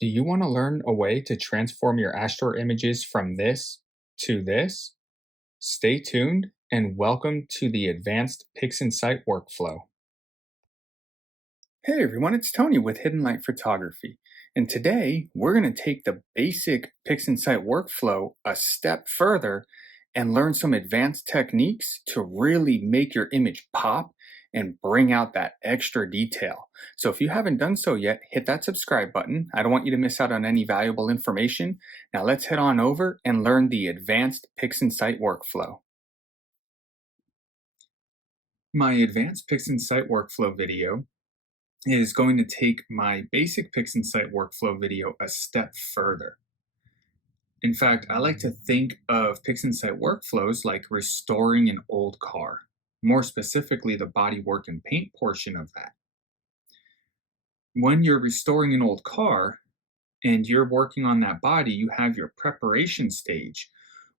Do you want to learn a way to transform your Astro images from this to this? Stay tuned and welcome to the advanced PixInsight workflow. Hey everyone, it's Tony with Hidden Light Photography. And today we're going to take the basic PixInsight workflow a step further and learn some advanced techniques to really make your image pop and bring out that extra detail. So if you haven't done so yet, hit that subscribe button. I don't want you to miss out on any valuable information. Now let's head on over and learn the advanced PixInsight workflow. My advanced PixInsight workflow video is going to take my basic PixInsight workflow video a step further. In fact, I like to think of PixInsight workflows like restoring an old car, more specifically the bodywork and paint portion of that. When you're restoring an old car and you're working on that body, you have your preparation stage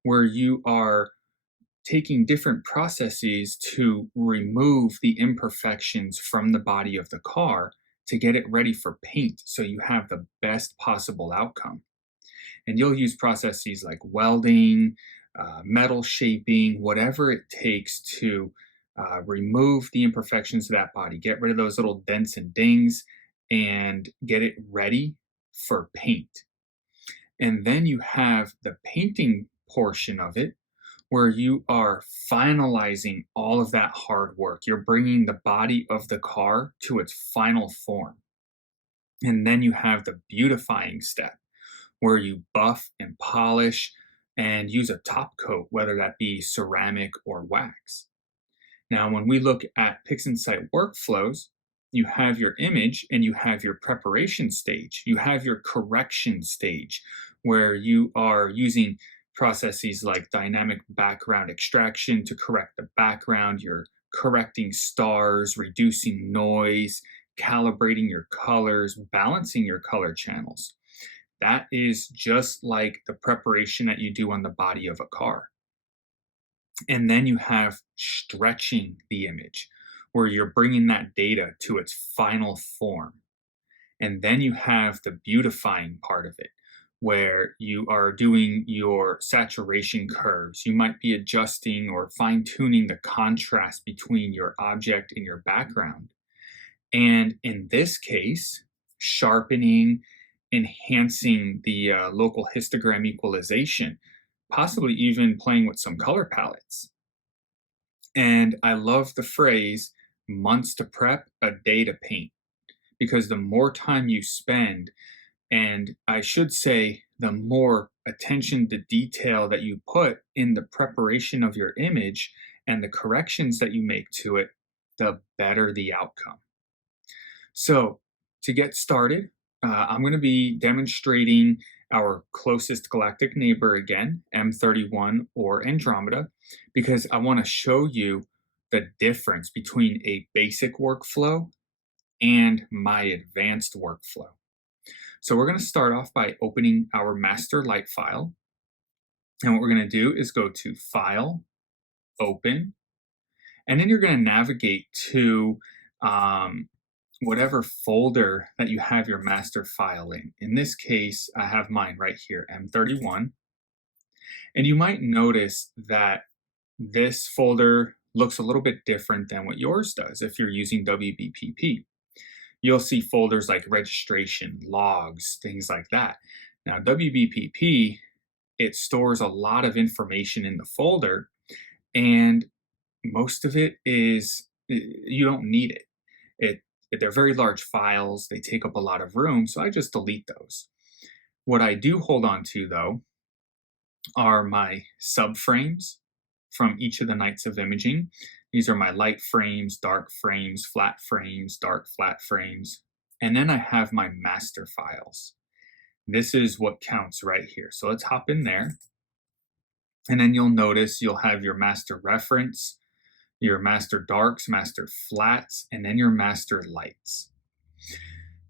where you are taking different processes to remove the imperfections from the body of the car to get it ready for paint so you have the best possible outcome. And you'll use processes like welding, metal shaping, whatever it takes to remove the imperfections of that body, get rid of those little dents and dings, and get it ready for paint. And then you have the painting portion of it, where you are finalizing all of that hard work. You're bringing the body of the car to its final form. And then you have the beautifying step, where you buff and polish and use a top coat, whether that be ceramic or wax. Now, when we look at PixInsight workflows, you have your image and you have your preparation stage. You have your correction stage, where you are using processes like dynamic background extraction to correct the background. You're correcting stars, reducing noise, calibrating your colors, balancing your color channels. That is just like the preparation that you do on the body of a car. And then you have stretching the image, where you're bringing that data to its final form. And then you have the beautifying part of it, where you are doing your saturation curves. You might be adjusting or fine-tuning the contrast between your object and your background. And in this case, sharpening, enhancing the local histogram equalization, possibly even playing with some color palettes. And I love the phrase, months to prep, a day to paint, because the more time you spend, and I should say, the more attention to detail that you put in the preparation of your image and the corrections that you make to it, the better the outcome. So to get started, I'm going to be demonstrating our closest galactic neighbor again, M31 or Andromeda, because I want to show you the difference between a basic workflow and my advanced workflow. So we're going to start off by opening our master light file. And what we're going to do is go to File, Open, and then you're going to navigate to whatever folder that you have your master file in. In this case, I have mine right here, M31. And you might notice that this folder looks a little bit different than what yours does if you're using WBPP. You'll see folders like registration, logs, things like that. Now, WBPP, it stores a lot of information in the folder, and most of it is, you don't need it. They're very large files. They take up a lot of room, so I just delete those. What I do hold on to, though, are my subframes from each of the nights of imaging. These are my light frames, dark frames, flat frames, dark flat frames. And then I have my master files. This is what counts right here. So let's hop in there. And then you'll notice you'll have your master reference, your master darks, master flats, and then your master lights.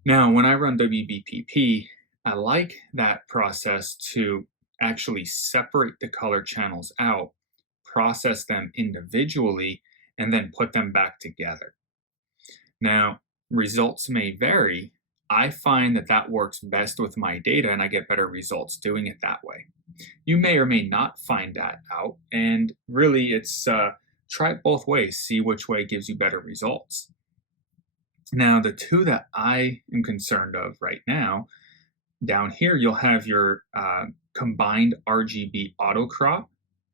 Now, when I run WBPP, I like that process to actually separate the color channels out, process them individually, and then put them back together. Now, results may vary. I find that that works best with my data and I get better results doing it that way. You may or may not find that out, and really it's try it both ways, see which way gives you better results. Now, the two that I am concerned of right now, down here you'll have your combined RGB auto crop.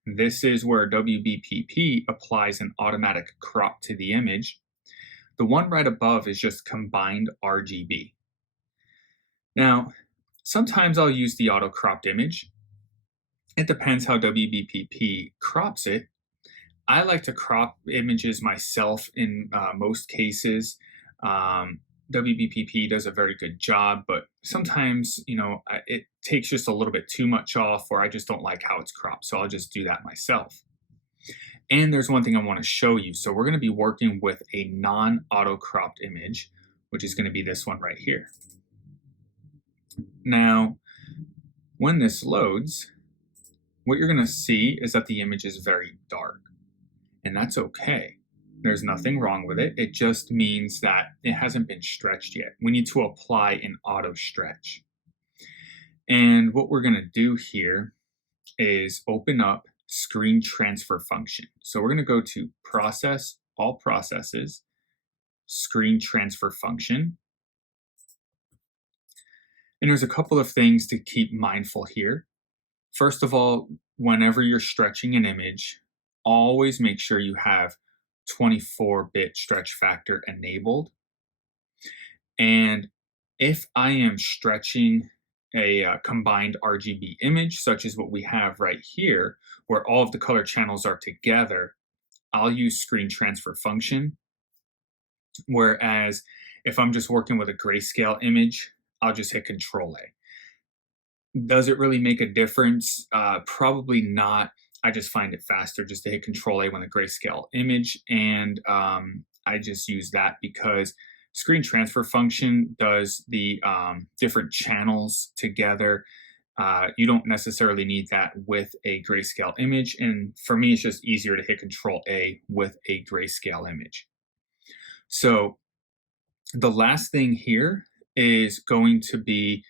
This is where WBPP applies an automatic crop to the image. The one right above is just combined RGB. Now, sometimes I'll use the auto cropped image. It depends how WBPP crops it. I like to crop images myself in most cases. WBPP does a very good job, but sometimes, it takes just a little bit too much off, or I just don't like how it's cropped. So I'll just do that myself. And there's one thing I want to show you. So we're going to be working with a non-auto cropped image, which is going to be this one right here. Now, when this loads, what you're going to see is that the image is very dark, and that's okay. There's nothing wrong with it. It just means that it hasn't been stretched yet. We need to apply an auto stretch. And what we're going to do here is open up screen transfer function. So we're going to go to process, all processes, screen transfer function. And there's a couple of things to keep mindful here. First of all, whenever you're stretching an image, always make sure you have 24-bit stretch factor enabled. And if I am stretching a combined RGB image, such as what we have right here, where all of the color channels are together, I'll use screen transfer function. Whereas if I'm just working with a grayscale image, I'll just hit Control A. Does it really make a difference? Probably not. I just find it faster just to hit Control A when the grayscale image, and I just use that because screen transfer function does the different channels together. You don't necessarily need that with a grayscale image, and for me it's just easier to hit Control A with a grayscale image. So the last thing here is going to be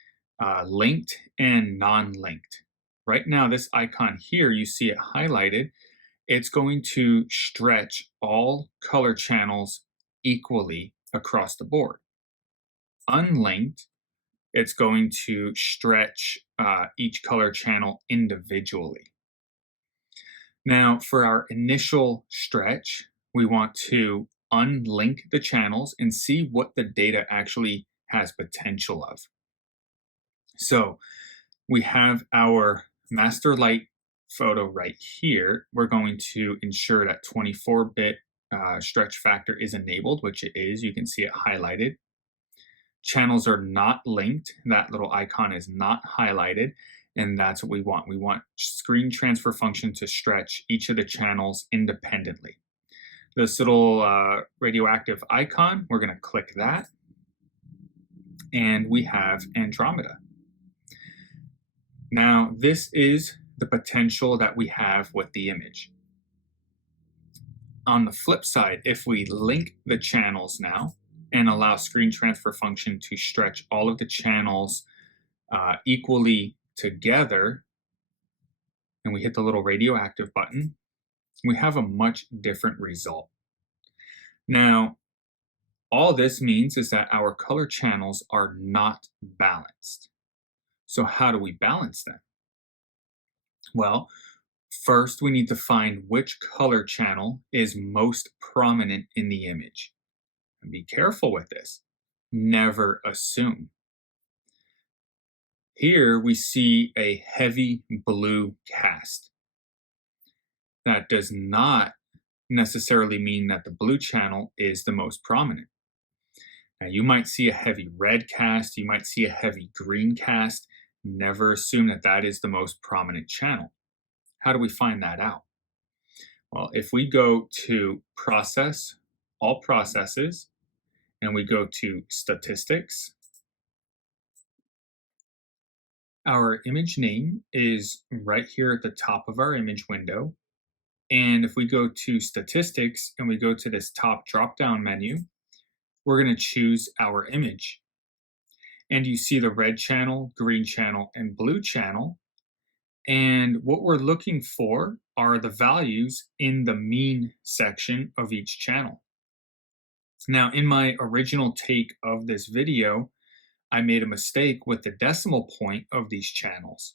linked and non-linked. Right now, this icon here, you see it highlighted. It's going to stretch all color channels equally across the board. Unlinked, it's going to stretch each color channel individually. Now, for our initial stretch, we want to unlink the channels and see what the data actually has potential of. So we have our master light photo right here. We're going to ensure that 24-bit stretch factor is enabled, which it is. You can see it highlighted. Channels are not linked. That little icon is not highlighted, and that's what we want. We want screen transfer function to stretch each of the channels independently. This little radioactive icon, we're going to click that, and we have Andromeda. Now, this is the potential that we have with the image. On the flip side, if we link the channels now and allow screen transfer function to stretch all of the channels equally together, and we hit the little radioactive button, we have a much different result. Now, all this means is that our color channels are not balanced. So how do we balance them? Well, first we need to find which color channel is most prominent in the image. And be careful with this. Never assume. Here we see a heavy blue cast. That does not necessarily mean that the blue channel is the most prominent. Now, you might see a heavy red cast, you might see a heavy green cast. Never assume that that is the most prominent channel. How do we find that out? Well, if we go to Process, All Processes, and we go to Statistics, our image name is right here at the top of our image window. And if we go to Statistics and we go to this top drop-down menu, we're going to choose our image. and you see the red channel, green channel, and blue channel. And what we're looking for are the values in the mean section of each channel. Now, in my original take of this video, I made a mistake with the decimal point of these channels.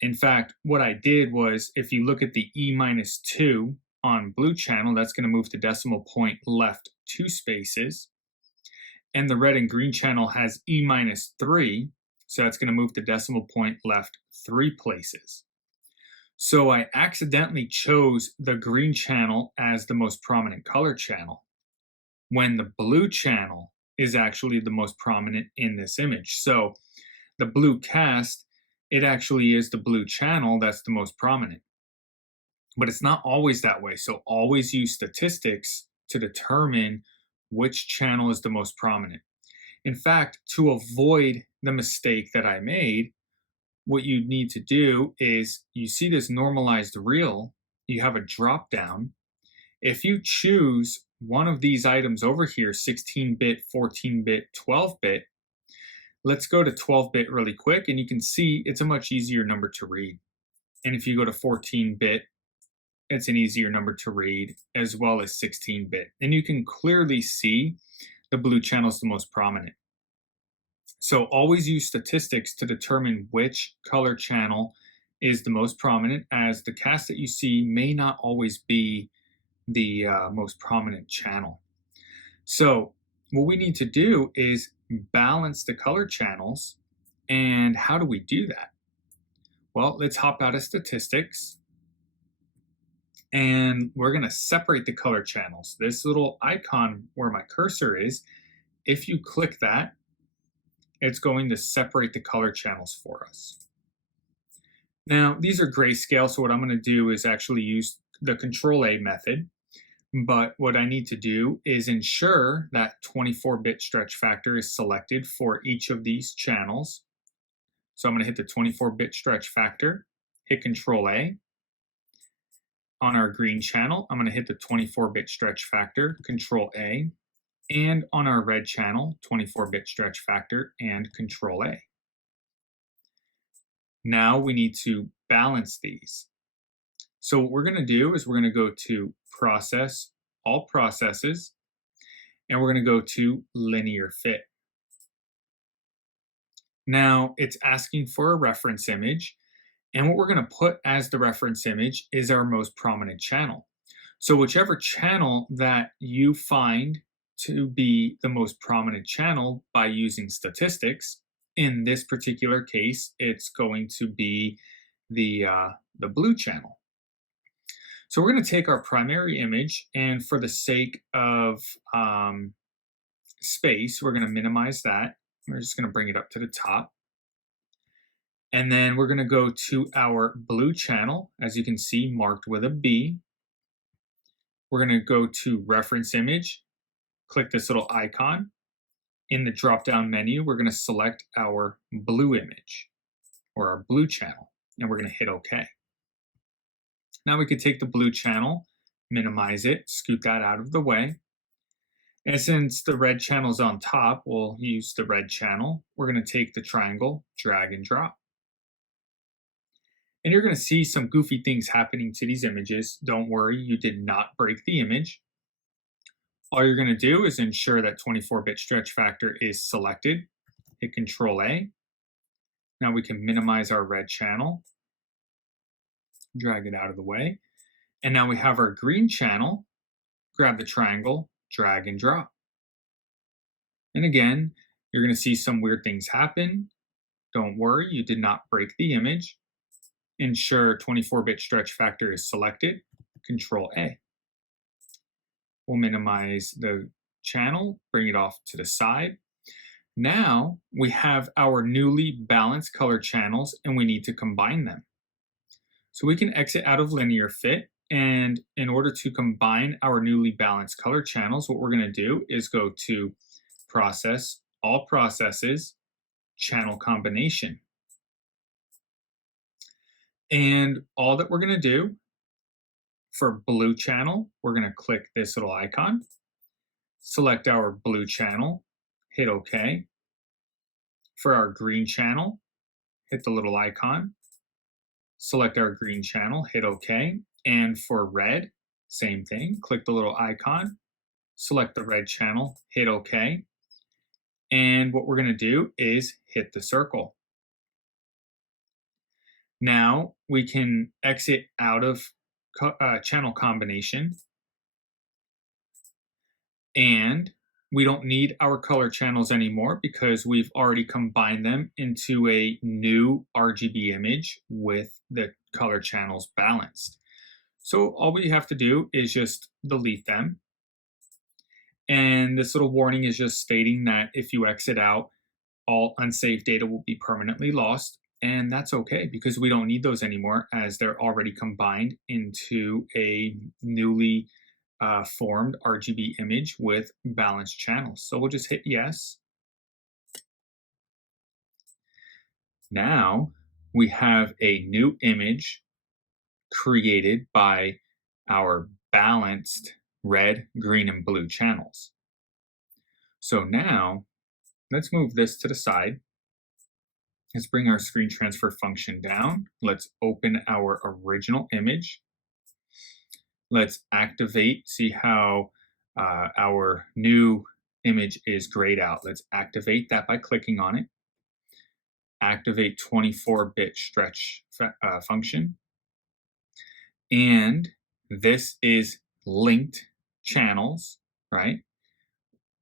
In fact, what I did was, if you look at the E-2 on blue channel, that's going to move the decimal point left 2 spaces. And the red and green channel has E-3, so that's going to move the decimal point left 3 places. So I accidentally chose the green channel as the most prominent color channel, when the blue channel is actually the most prominent in this image. So the blue cast, it actually is the blue channel that's the most prominent. But it's not always that way. So always use statistics to determine which channel is the most prominent. In fact, to avoid the mistake that I made, what you need to do is, you see this normalized reel, you have a drop down. If you choose one of these items over here, 16-bit, 14-bit, 12-bit, let's go to 12-bit really quick, and you can see it's a much easier number to read. And if you go to 14-bit, it's an easier number to read, as well as 16-bit. And you can clearly see the blue channel is the most prominent. So always use statistics to determine which color channel is the most prominent, as the cast that you see may not always be the most prominent channel. So what we need to do is balance the color channels. And how do we do that? Well, let's hop out of statistics, and we're going to separate the color channels. This little icon where my cursor is, if you click that, it's going to separate the color channels for us. Now, these are grayscale, so what I'm going to do is actually use the Control-A method. But what I need to do is ensure that 24-bit stretch factor is selected for each of these channels. So I'm going to hit the 24-bit stretch factor, hit Control-A. On our green channel, I'm going to hit the 24-bit stretch factor, Control-A. And on our red channel, 24-bit stretch factor and Control-A. Now we need to balance these. So what we're going to do is we're going to go to Process, All Processes, and we're going to go to Linear Fit. Now it's asking for a reference image, and what we're going to put as the reference image is our most prominent channel. So whichever channel that you find to be the most prominent channel by using statistics, in this particular case, it's going to be the blue channel. So we're going to take our primary image, and for the sake of space, we're going to minimize that. We're just going to bring it up to the top. And then we're going to go to our blue channel, as you can see, marked with a B. We're going to go to Reference Image, click this little icon. In the drop-down menu, we're going to select our blue image, or our blue channel, and we're going to hit OK. Now we could take the blue channel, minimize it, scoot that out of the way. And since the red channel is on top, we'll use the red channel. We're going to take the triangle, drag and drop. And you're going to see some goofy things happening to these images. Don't worry, you did not break the image. All you're going to do is ensure that 24-bit stretch factor is selected. Hit Control-A. Now we can minimize our red channel. Drag it out of the way. And now we have our green channel. Grab the triangle, drag and drop. And again, you're going to see some weird things happen. Don't worry, you did not break the image. Ensure 24-bit stretch factor is selected. Control-A. We'll minimize the channel, bring it off to the side. Now we have our newly balanced color channels, and we need to combine them. So we can exit out of Linear Fit, and in order to combine our newly balanced color channels, what we're going to do is go to Process, All Processes, Channel Combination. And all that we're going to do for blue channel, we're going to click this little icon, select our blue channel, hit OK. For our green channel, hit the little icon, select our green channel, hit OK. And for red, same thing, click the little icon, select the red channel, hit OK. And what we're going to do is hit the circle. Now we can exit out of channel combination, and we don't need our color channels anymore because we've already combined them into a new RGB image with the color channels balanced. So all we have to do is just delete them. And this little warning is just stating that if you exit out, all unsaved data will be permanently lost. And that's okay because we don't need those anymore as they're already combined into a newly formed RGB image with balanced channels. So we'll just hit yes. Now we have a new image created by our balanced red, green, and blue channels. So now let's move this to the side. Let's bring our screen transfer function down. Let's open our original image. Let's activate, see how our new image is grayed out. Let's activate that by clicking on it. Activate 24-bit stretch function. And this is linked channels, right?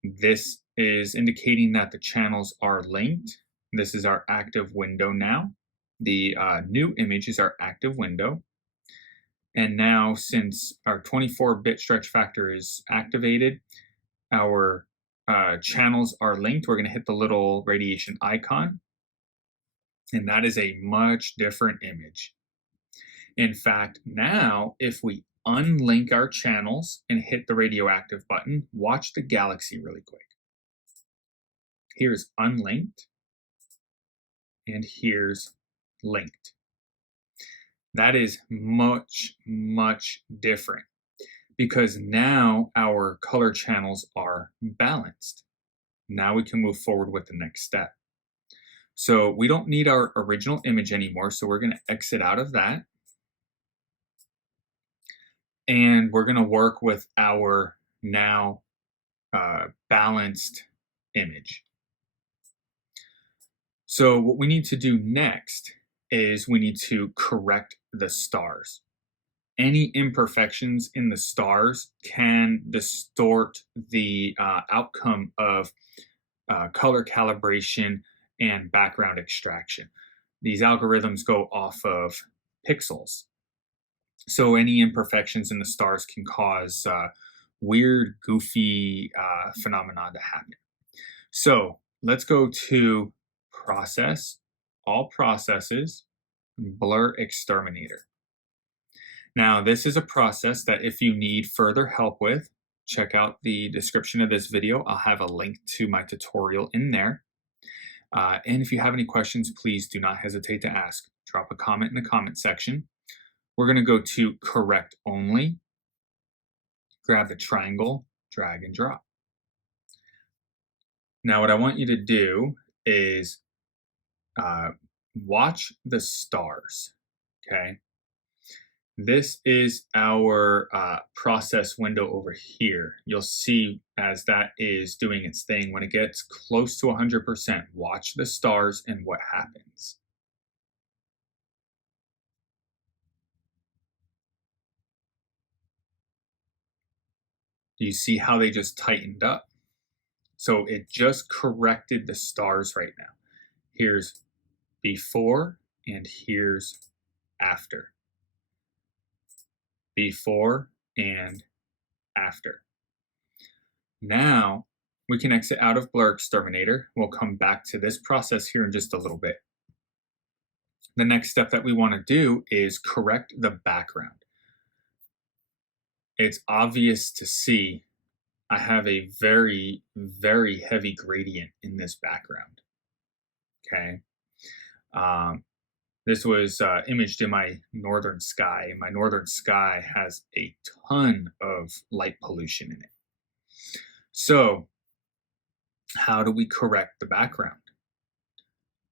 This is indicating that the channels are linked. This is our active window now. The new image is our active window. And now since our 24-bit stretch factor is activated, our channels are linked. We're going to hit the little radiation icon. And that is a much different image. In fact, now if we unlink our channels and hit the radioactive button, watch the galaxy really quick. Here's unlinked. And here's linked. That is much, much different because now our color channels are balanced. Now we can move forward with the next step. So we don't need our original image anymore, so we're going to exit out of that. And we're going to work with our now balanced image. So what we need to do next is we need to correct the stars. Any imperfections in the stars can distort the outcome of color calibration and background extraction. These algorithms go off of pixels. So any imperfections in the stars can cause weird, goofy phenomena to happen. So let's go to Process, All Processes, BlurXterminator. Now, this is a process that if you need further help with, check out the description of this video. I'll have a link to my tutorial in there. And if you have any questions, please do not hesitate to ask. Drop a comment in the comment section. We're going to go to Correct Only. Grab the triangle, drag and drop. Now, what I want you to do is watch the stars, okay? This is our process window over here. You'll see as that is doing its thing, when it gets close to 100%, watch the stars and what happens. You see how they just tightened up? So it just corrected the stars right now. Here's before and here's after. Before and after. Now we can exit out of BlurXterminator. We'll come back to this process here in just a little bit. The next step that we want to do is correct the background. It's obvious to see I have a very, very heavy gradient in this background. Okay. This was imaged in my northern sky, and my northern sky has a ton of light pollution in it. So how do we correct the background?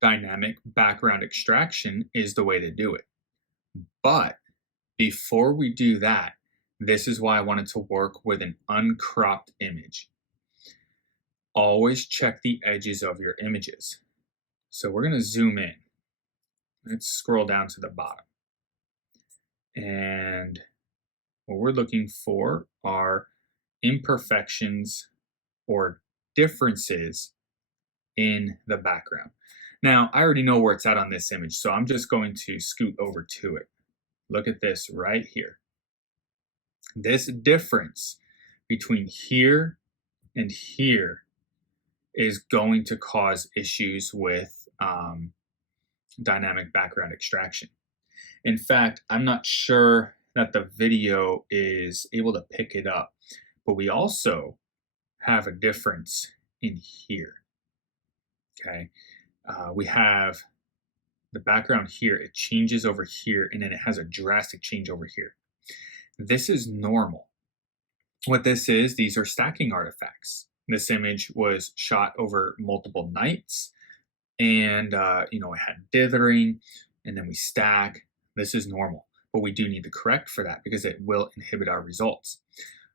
dynamic background extraction is the way to do it. But before we do that, this is why I wanted to work with an uncropped image. Always check the edges of your images. So we're going to zoom in. Let's scroll down to the bottom. And what we're looking for are imperfections or differences in the background. Now, I already know where it's at on this image, so I'm just going to scoot over to it. Look at this right here. This difference between here and here is going to cause issues with dynamic background extraction. In fact, I'm not sure that the video is able to pick it up, but we also have a difference in here. Okay, we have the background here, it changes over here, and then it has a drastic change over here. This is normal. What this is, these are stacking artifacts. This image was shot over multiple nights, and it had dithering, and then we stack. This is normal, but we do need to correct for that because it will inhibit our results.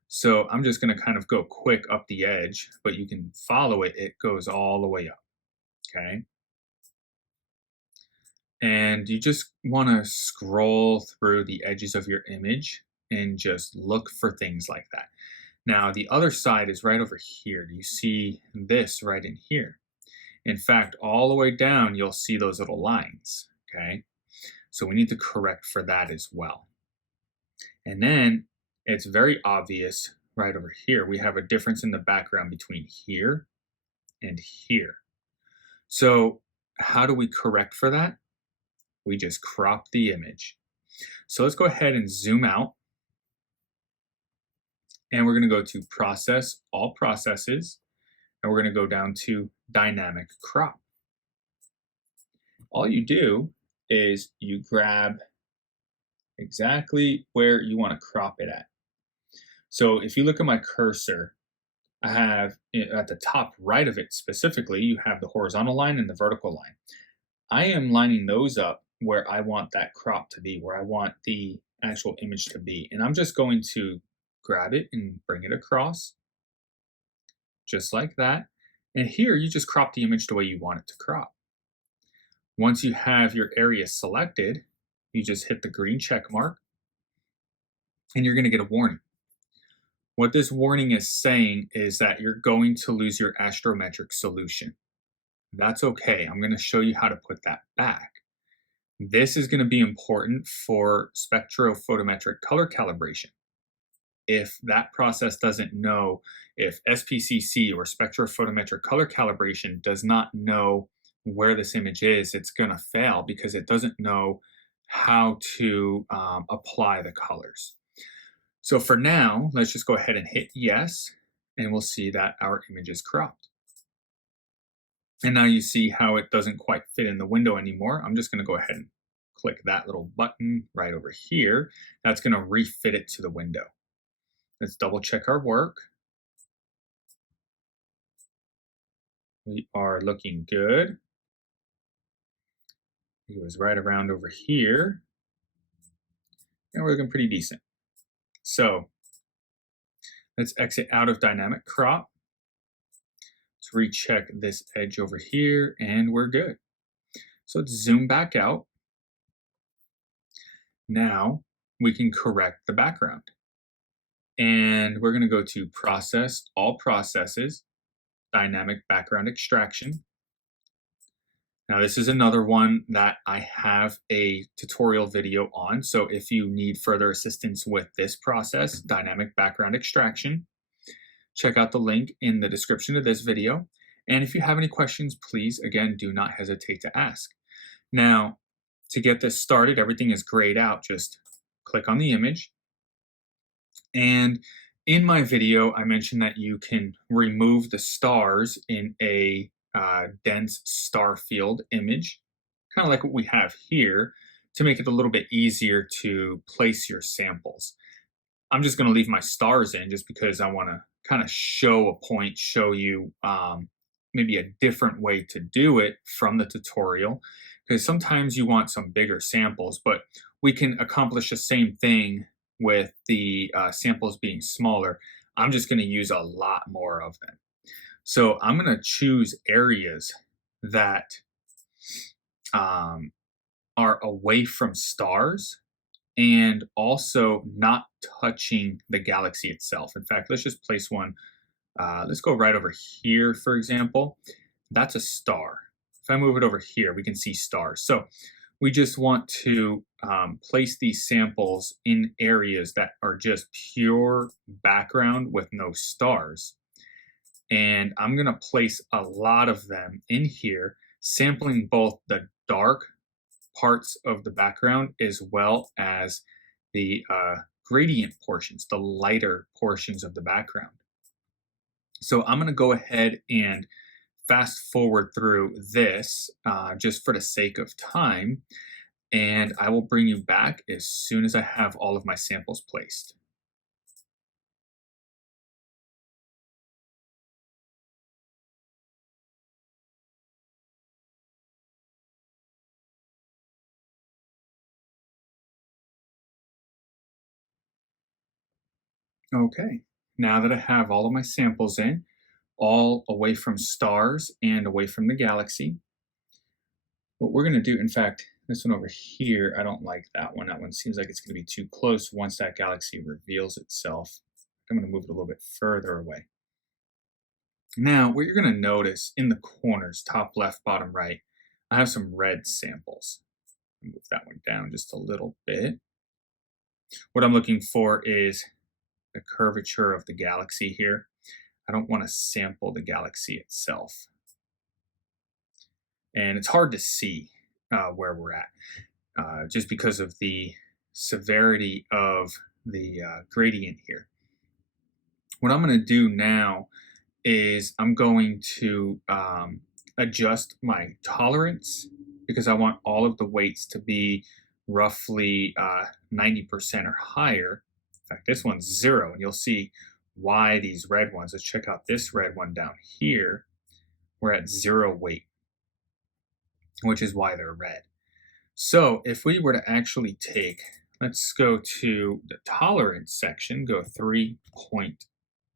So I'm just going to kind of go quick up the edge, but you can follow it. It goes all the way up. Okay. And you just want to scroll through the edges of your image and just look for things like that. Now, the other side is right over here. You see this right in here. In fact, all the way down, you'll see those little lines. Okay. So we need to correct for that as well. And then it's very obvious right over here. We have a difference in the background between here and here. So how do we correct for that? We just crop the image. So let's go ahead and zoom out. And we're going to go to Process, All Processes. And we're going to go down to Dynamic Crop. All you do is you grab exactly where you want to crop it at. So if you look at my cursor, I have at the top right of it specifically, you have the horizontal line and the vertical line. I am lining those up where I want that crop to be, where I want the actual image to be. And I'm just going to grab it and bring it across, just like that. And here you just crop the image the way you want it to crop. Once you have your area selected, you just hit the green check mark and you're going to get a warning. What this warning is saying is that you're going to lose your astrometric solution. That's okay. I'm going to show you how to put that back. This is going to be important for spectrophotometric color calibration. If that process doesn't know, if SPCC or spectrophotometric color calibration does not know where this image is, it's going to fail because it doesn't know how to apply the colors. So for now, let's just go ahead and hit yes, and we'll see that our image is cropped. And now you see how it doesn't quite fit in the window anymore. I'm just going to go ahead and click that little button right over here. That's going to refit it to the window. Let's double check our work. We are looking good. It was right around over here. And we're looking pretty decent. So let's exit out of dynamic crop. Let's recheck this edge over here and we're good. So let's zoom back out. Now we can correct the background. And we're going to go to Process, All Processes, Dynamic Background Extraction. Now this is another one that I have a tutorial video on. So if you need further assistance with this process, dynamic background extraction, check out the link in the description of this video. And if you have any questions, please, again, do not hesitate to ask. Now, to get this started, everything is grayed out. Just click on the image. And in my video, I mentioned that you can remove the stars in a dense star field image, kind of like what we have here, to make it a little bit easier to place your samples. I'm just going to leave my stars in just because I want to kind of show a point, show you maybe a different way to do it from the tutorial, because sometimes you want some bigger samples, but we can accomplish the same thing with the samples being smaller. I'm just going to use a lot more of them. So I'm going to choose areas that are away from stars and also not touching the galaxy itself. In fact, let's just place one. Let's go right over here, for example. That's a star. If I move it over here, we can see stars. So we just want to place these samples in areas that are just pure background with no stars. And I'm going to place a lot of them in here, sampling both the dark parts of the background as well as the gradient portions, the lighter portions of the background. So I'm going to go ahead and fast forward through this just for the sake of time, and I will bring you back as soon as I have all of my samples placed. Okay, now that I have all of my samples in, all away from stars and away from the galaxy, what we're going to do, in fact, this one over here, I don't like that one. That one seems like it's going to be too close once that galaxy reveals itself. I'm going to move it a little bit further away. Now, what you're going to notice in the corners, top left, bottom right, I have some red samples. Move that one down just a little bit. What I'm looking for is the curvature of the galaxy here. I don't want to sample the galaxy itself. And it's hard to see where we're at just because of the severity of the gradient here. What I'm going to do now is I'm going to adjust my tolerance because I want all of the weights to be roughly 90% or higher. In fact, this one's 0, and you'll see why these red ones. Let's check out this red one down here. We're at 0 weight, which is why they're red. So if we were to actually take, let's go to the tolerance section, go 3 point,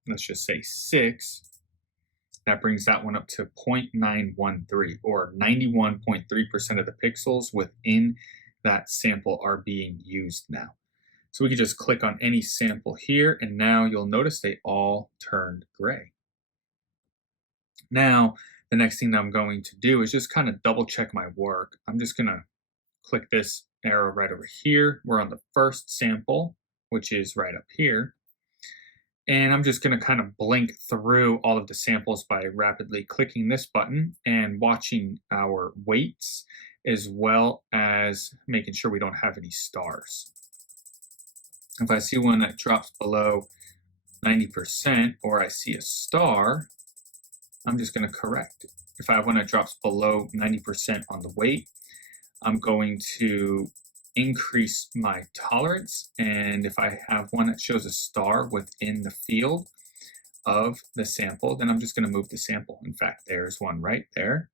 let's just say 6. That brings that one up to 0.913, or 91.3% of the pixels within that sample are being used now. So we can just click on any sample here, and now you'll notice they all turned gray. Now, the next thing that I'm going to do is just kind of double check my work. I'm just going to click this arrow right over here. We're on the first sample, which is right up here. And I'm just going to kind of blink through all of the samples by rapidly clicking this button and watching our weights, as well as making sure we don't have any stars. If I see one that drops below 90% or I see a star, I'm just going to correct it. If I have one that drops below 90% on the weight, I'm going to increase my tolerance, and if I have one that shows a star within the field of the sample, then I'm just going to move the sample. In fact, there's one right there.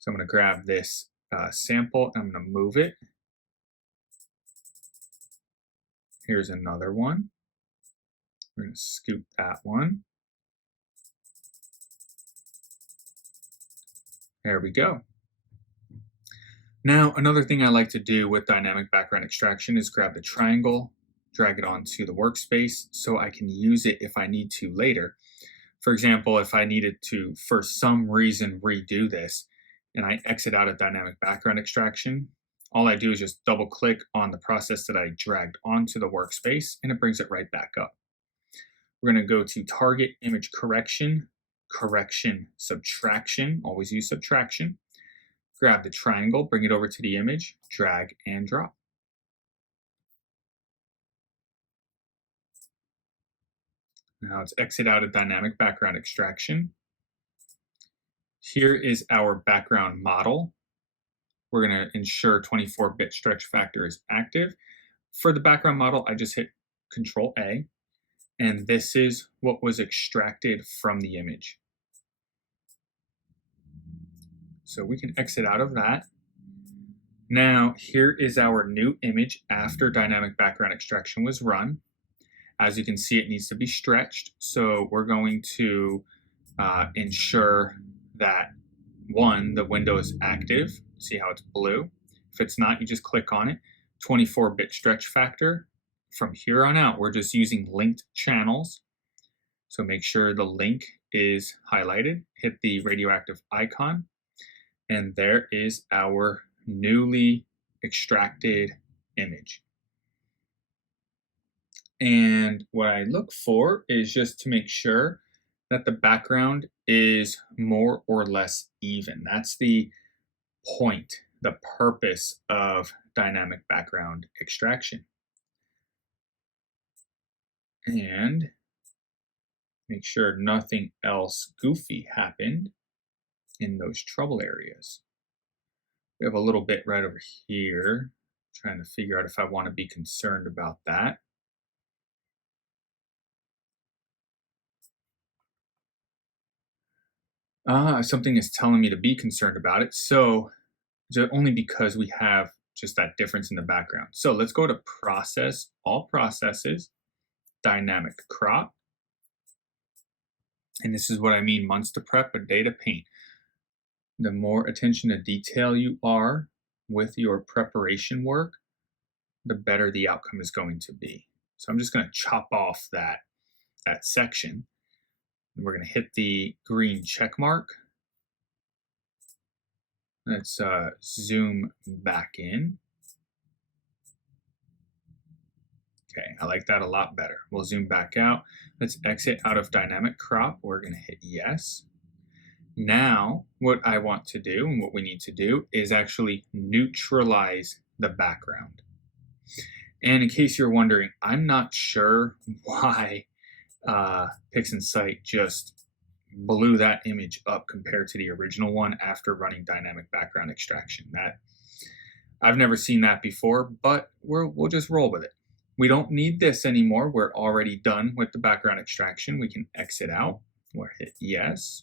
So I'm going to grab this sample and I'm going to move it. Here's another one. We're going to scoop that one. There we go. Now, another thing I like to do with dynamic background extraction is grab the triangle, drag it onto the workspace so I can use it if I need to later. For example, if I needed to, for some reason, redo this, and I exit out of dynamic background extraction, all I do is just double click on the process that I dragged onto the workspace, and it brings it right back up. We're going to go to Target Image Correction, Correction Subtraction, always use subtraction. Grab the triangle, bring it over to the image, drag and drop. Now let's exit out of dynamic background extraction. Here is our background model. We're going to ensure 24-bit stretch factor is active. For the background model, I just hit Control A, and this is what was extracted from the image. So we can exit out of that. Now, here is our new image after dynamic background extraction was run. As you can see, it needs to be stretched. So we're going to ensure that, one, the window is active. See how it's blue? If it's not, you just click on it. 24-bit stretch factor. From here on out, we're just using linked channels. So make sure the link is highlighted. Hit the radioactive icon. And there is our newly extracted image. And what I look for is just to make sure that the background is more or less even. That's the point, the purpose of dynamic background extraction. And make sure nothing else goofy happened in those trouble areas. We have a little bit right over here, trying to figure out if I want to be concerned about that. Something is telling me to be concerned about it. So only because we have just that difference in the background. So let's go to Process, All Processes, Dynamic Crop. And this is what I mean, months to prep, a day to paint. The more attention to detail you are with your preparation work, the better the outcome is going to be. So I'm just going to chop off that section. And we're going to hit the green check mark. Let's zoom back in. Okay, I like that a lot better. We'll zoom back out. Let's exit out of dynamic crop. We're going to hit yes. Now, what I want to do and what we need to do is actually neutralize the background. And in case you're wondering, I'm not sure why PixInsight just blew that image up compared to the original one after running dynamic background extraction. I've never seen that before, but we'll just roll with it. We don't need this anymore. We're already done with the background extraction. We can exit out. We'll hit yes.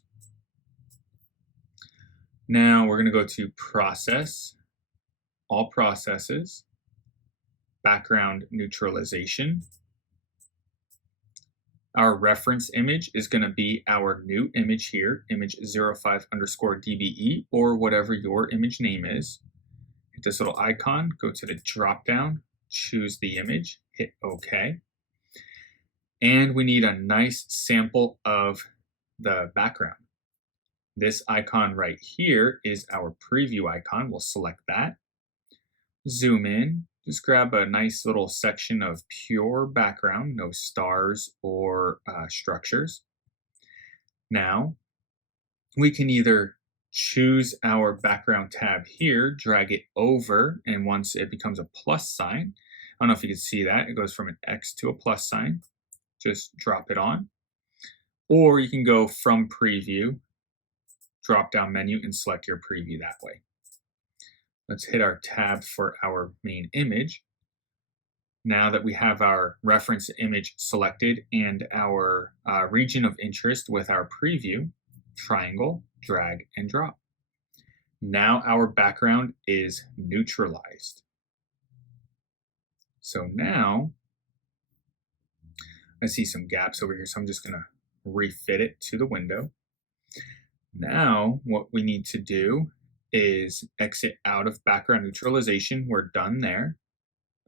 Now we're going to go to Process, All Processes, Background Neutralization. Our reference image is going to be our new image here, image 05_DBE, or whatever your image name is. Hit this little icon, go to the drop down, choose the image, hit OK. And we need a nice sample of the background. This icon right here is our preview icon. We'll select that. Zoom in. Just grab a nice little section of pure background, no stars or structures. Now, we can either choose our background tab here, drag it over, and once it becomes a plus sign, I don't know if you can see that, it goes from an X to a plus sign. Just drop it on. Or you can go from preview, drop down menu, and select your preview that way. Let's hit our tab for our main image. Now that we have our reference image selected and our region of interest with our preview, triangle, drag, and drop. Now our background is neutralized. So now, I see some gaps over here, so I'm just going to refit it to the window. Now, what we need to do is exit out of background neutralization. We're done there.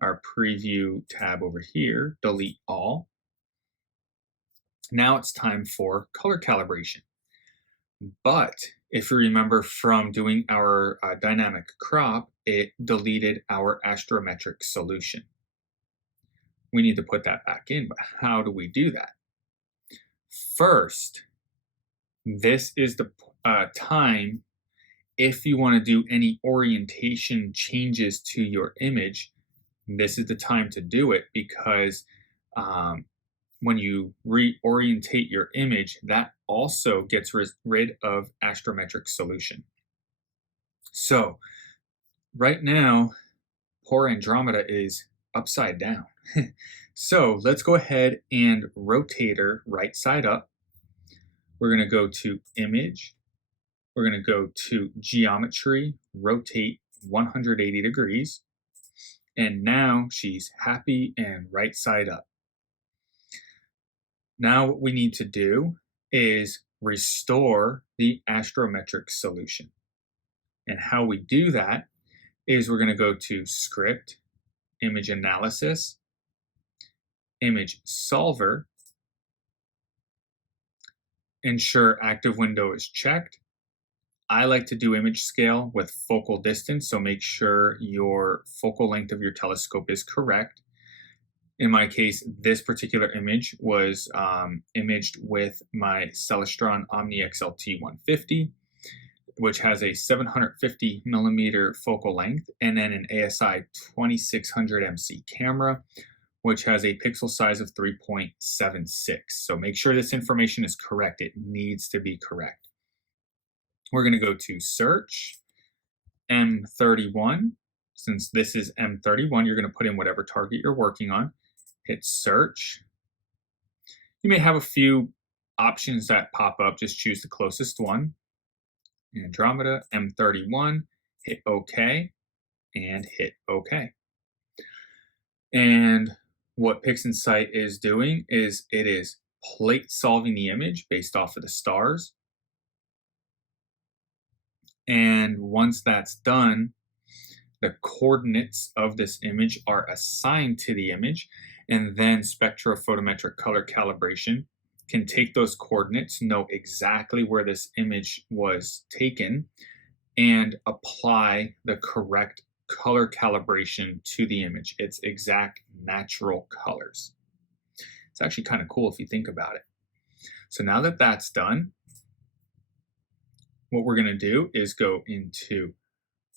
Our preview tab over here, delete all. Now it's time for color calibration. But if you remember from doing our dynamic crop, it deleted our astrometric solution. We need to put that back in, but how do we do that? First, this is the time if you want to do any orientation changes to your image, this is the time to do it, because when you reorientate your image, that also gets rid of astrometric solution. So right now, poor Andromeda is upside down. So let's go ahead and rotate her right side up. We're going to go to Image. we're going to go to Geometry, Rotate 180 degrees. And now she's happy and right side up. Now what we need to do is restore the astrometric solution. And how we do that is we're going to go to Script, Image Analysis, Image Solver, ensure active window is checked. I like to do image scale with focal distance, so make sure your focal length of your telescope is correct. In my case, this particular image was imaged with my Celestron Omni XLT 150, which has a 750 millimeter focal length, and then an ASI 2600 MC camera, which has a pixel size of 3.76. So make sure this information is correct. It needs to be correct. We're going to go to Search, M31. Since this is M31, you're going to put in whatever target you're working on. Hit Search. You may have a few options that pop up. Just choose the closest one. Andromeda, M31. Hit OK, and hit OK. And what PixInsight is doing is it is plate solving the image based off of the stars. And once that's done, the coordinates of this image are assigned to the image, and then Spectrophotometric Color Calibration can take those coordinates, know exactly where this image was taken, and apply the correct color calibration to the image. It's exact natural colors. It's actually kind of cool if you think about it. So now that that's done, what we're going to do is go into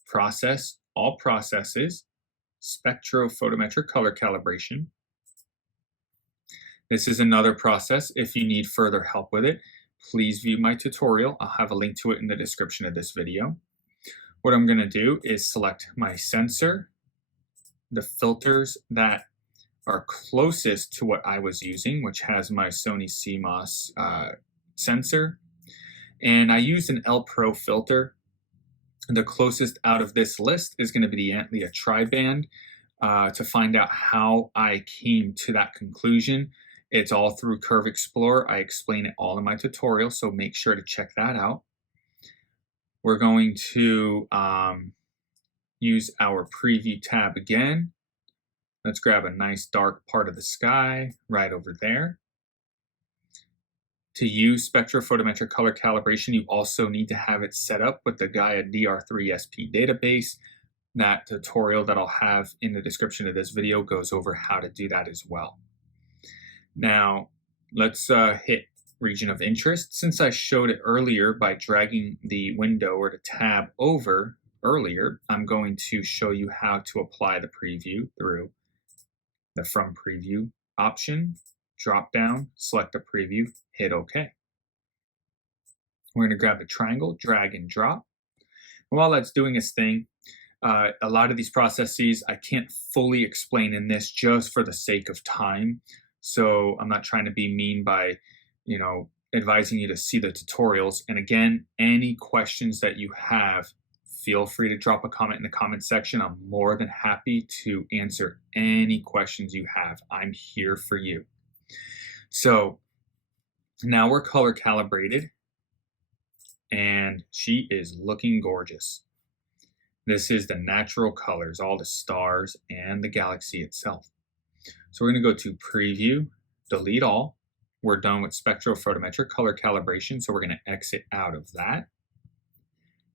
Process, All Processes, Spectrophotometric Color Calibration. This is another process. If you need further help with it, please view my tutorial. I'll have a link to it in the description of this video. What I'm going to do is select my sensor, the filters that are closest to what I was using, which has my Sony CMOS sensor. And I used an L Pro filter. The closest out of this list is going to be the Antlia Tri-Band. To find out how I came to that conclusion, it's all through Curve Explorer. I explain it all in my tutorial, so make sure to check that out. We're going to use our Preview tab again. Let's grab a nice dark part of the sky right over there. To use Spectrophotometric Color Calibration, you also need to have it set up with the Gaia DR3SP database. That tutorial that I'll have in the description of this video goes over how to do that as well. Now, let's hit Region of Interest. Since I showed it earlier by dragging the window or the tab over earlier, I'm going to show you how to apply the preview through the From Preview option. Drop down, select a preview, hit OK. We're going to grab the triangle, drag and drop. And while that's doing its thing, a lot of these processes I can't fully explain in this just for the sake of time. So I'm not trying to be mean by, advising you to see the tutorials. And again, any questions that you have, feel free to drop a comment in the comment section. I'm more than happy to answer any questions you have. I'm here for you. So now we're color calibrated, and she is looking gorgeous. This is the natural colors, all the stars and the galaxy itself. So we're going to go to Preview, Delete All. We're done with Spectrophotometric Color Calibration, so we're going to exit out of that.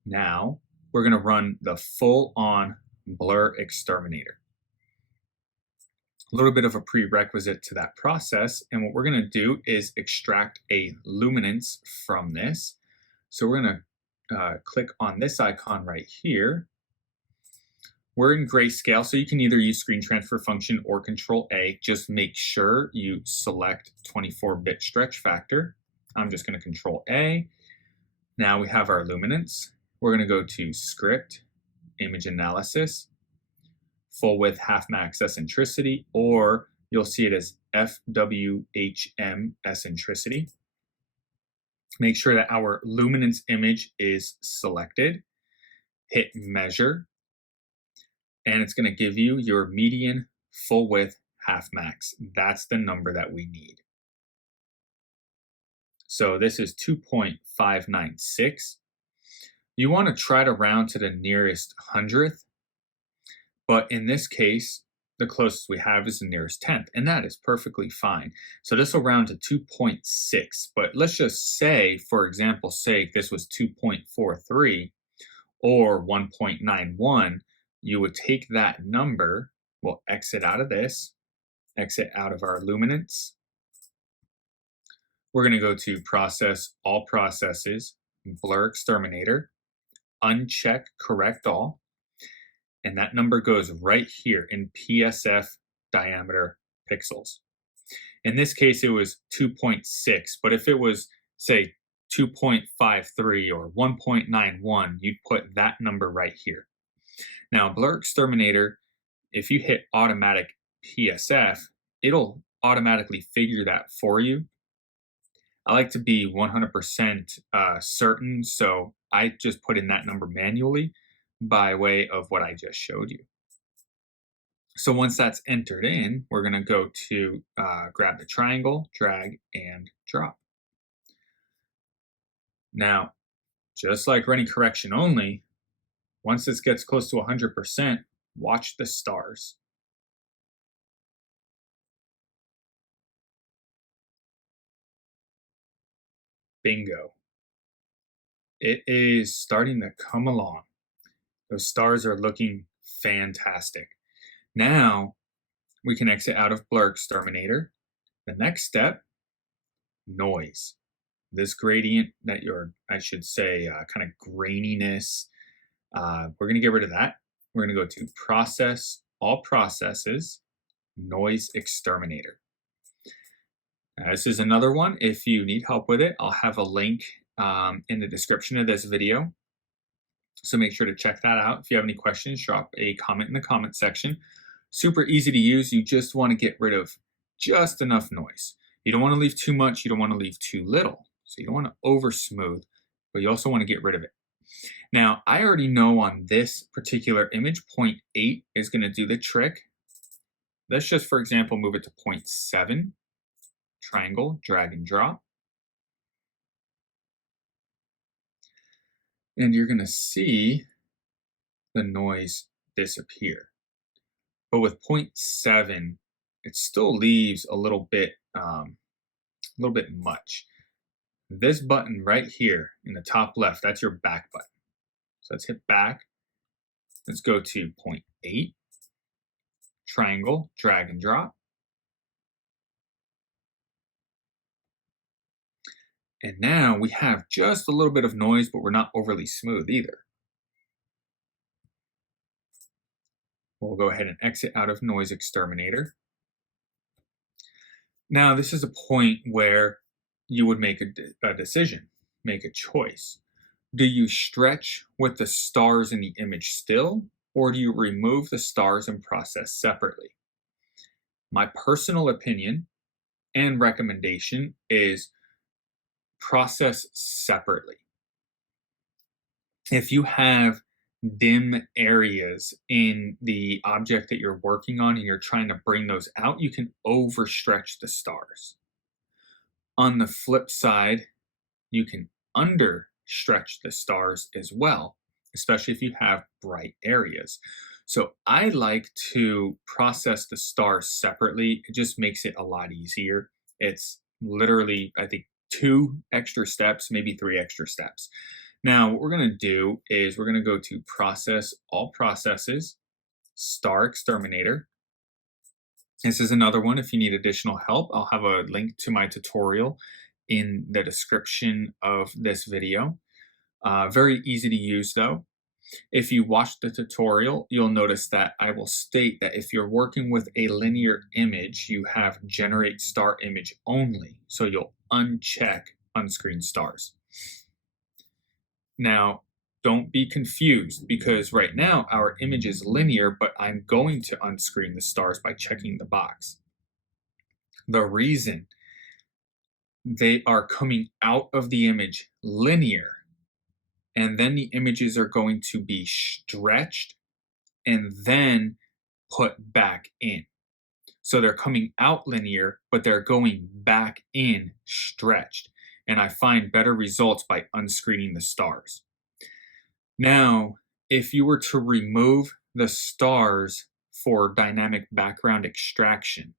Now we're going to run the full-on BlurXterminator. A little bit of a prerequisite to that process, and what we're going to do is extract a luminance from this. So we're going to click on this icon right here. We're in grayscale, so you can either use screen transfer function or Control A. Just make sure you select 24-bit stretch factor. I'm just going to Control A. Now we have our luminance. We're going to go to Script, Image Analysis, Full Width Half Max Eccentricity, or you'll see it as FWHM Eccentricity. Make sure that our luminance image is selected. Hit measure, and it's going to give you your median, full width, half max. That's the number that we need. So this is 2.596. You want to try to round to the nearest hundredth, but in this case, the closest we have is the nearest tenth, and that is perfectly fine. So this will round to 2.6, but let's just say, for example's sake, this was 2.43 or 1.91. You would take that number, we'll exit out of this, exit out of our luminance. We're going to go to Process, All Processes, BlurXterminator, uncheck Correct All, and that number goes right here in PSF diameter pixels. In this case, it was 2.6, but if it was, say, 2.53 or 1.91, you'd put that number right here. Now, BlurXterminator, if you hit Automatic PSF, it'll automatically figure that for you. I like to be 100% certain, so I just put in that number manually by way of what I just showed you. So once that's entered in, we're going to go to grab the triangle, drag, and drop. Now, just like running correction only, once this gets close to 100%, watch the stars. Bingo. It is starting to come along. Those stars are looking fantastic. Now, we can exit out of BlurXterminator. The next step, noise. This gradient that I should say, kind of graininess, we're going to get rid of that. We're going to go to Process, All Processes, Noise Exterminator. Now, this is another one. If you need help with it, I'll have a link in the description of this video. So make sure to check that out. If you have any questions, drop a comment in the comment section. Super easy to use. You just want to get rid of just enough noise. You don't want to leave too much. You don't want to leave too little. So you don't want to over smooth, but you also want to get rid of it. Now, I already know on this particular image, 0.8 is going to do the trick. Let's just, for example, move it to 0.7. Triangle, drag and drop. And you're going to see the noise disappear. But with 0.7, it still leaves a little bit much. This button right here in the top left, that's your back button. So let's hit back. Let's go to 0.8. Triangle, drag and drop. And now we have just a little bit of noise, but we're not overly smooth either. We'll go ahead and exit out of Noise Exterminator. Now, this is a point where you would make a decision, make a choice. Do you stretch with the stars in the image still, or do you remove the stars and process separately? My personal opinion and recommendation is process separately. If you have dim areas in the object that you're working on and you're trying to bring those out, you can overstretch the stars. On the flip side, you can understretch the stars as well, especially if you have bright areas. So I like to process the stars separately. It just makes it a lot easier. It's literally, I think, 2 extra steps, maybe 3 extra steps. Now, what we're going to do is we're going to go to Process, All Processes, StarXterminator. This is another one. If you need additional help, I'll have a link to my tutorial in the description of this video. Very easy to use though. If you watch the tutorial, you'll notice that I will state that if you're working with a linear image, you have Generate Star Image only. So you'll uncheck unscreen stars. Now, don't be confused because right now our image is linear, but I'm going to unscreen the stars by checking the box. The reason they are coming out of the image linear, and then the images are going to be stretched and then put back in. So they're coming out linear, but they're going back in stretched. And I find better results by unscreening the stars. Now, if you were to remove the stars for dynamic background extraction,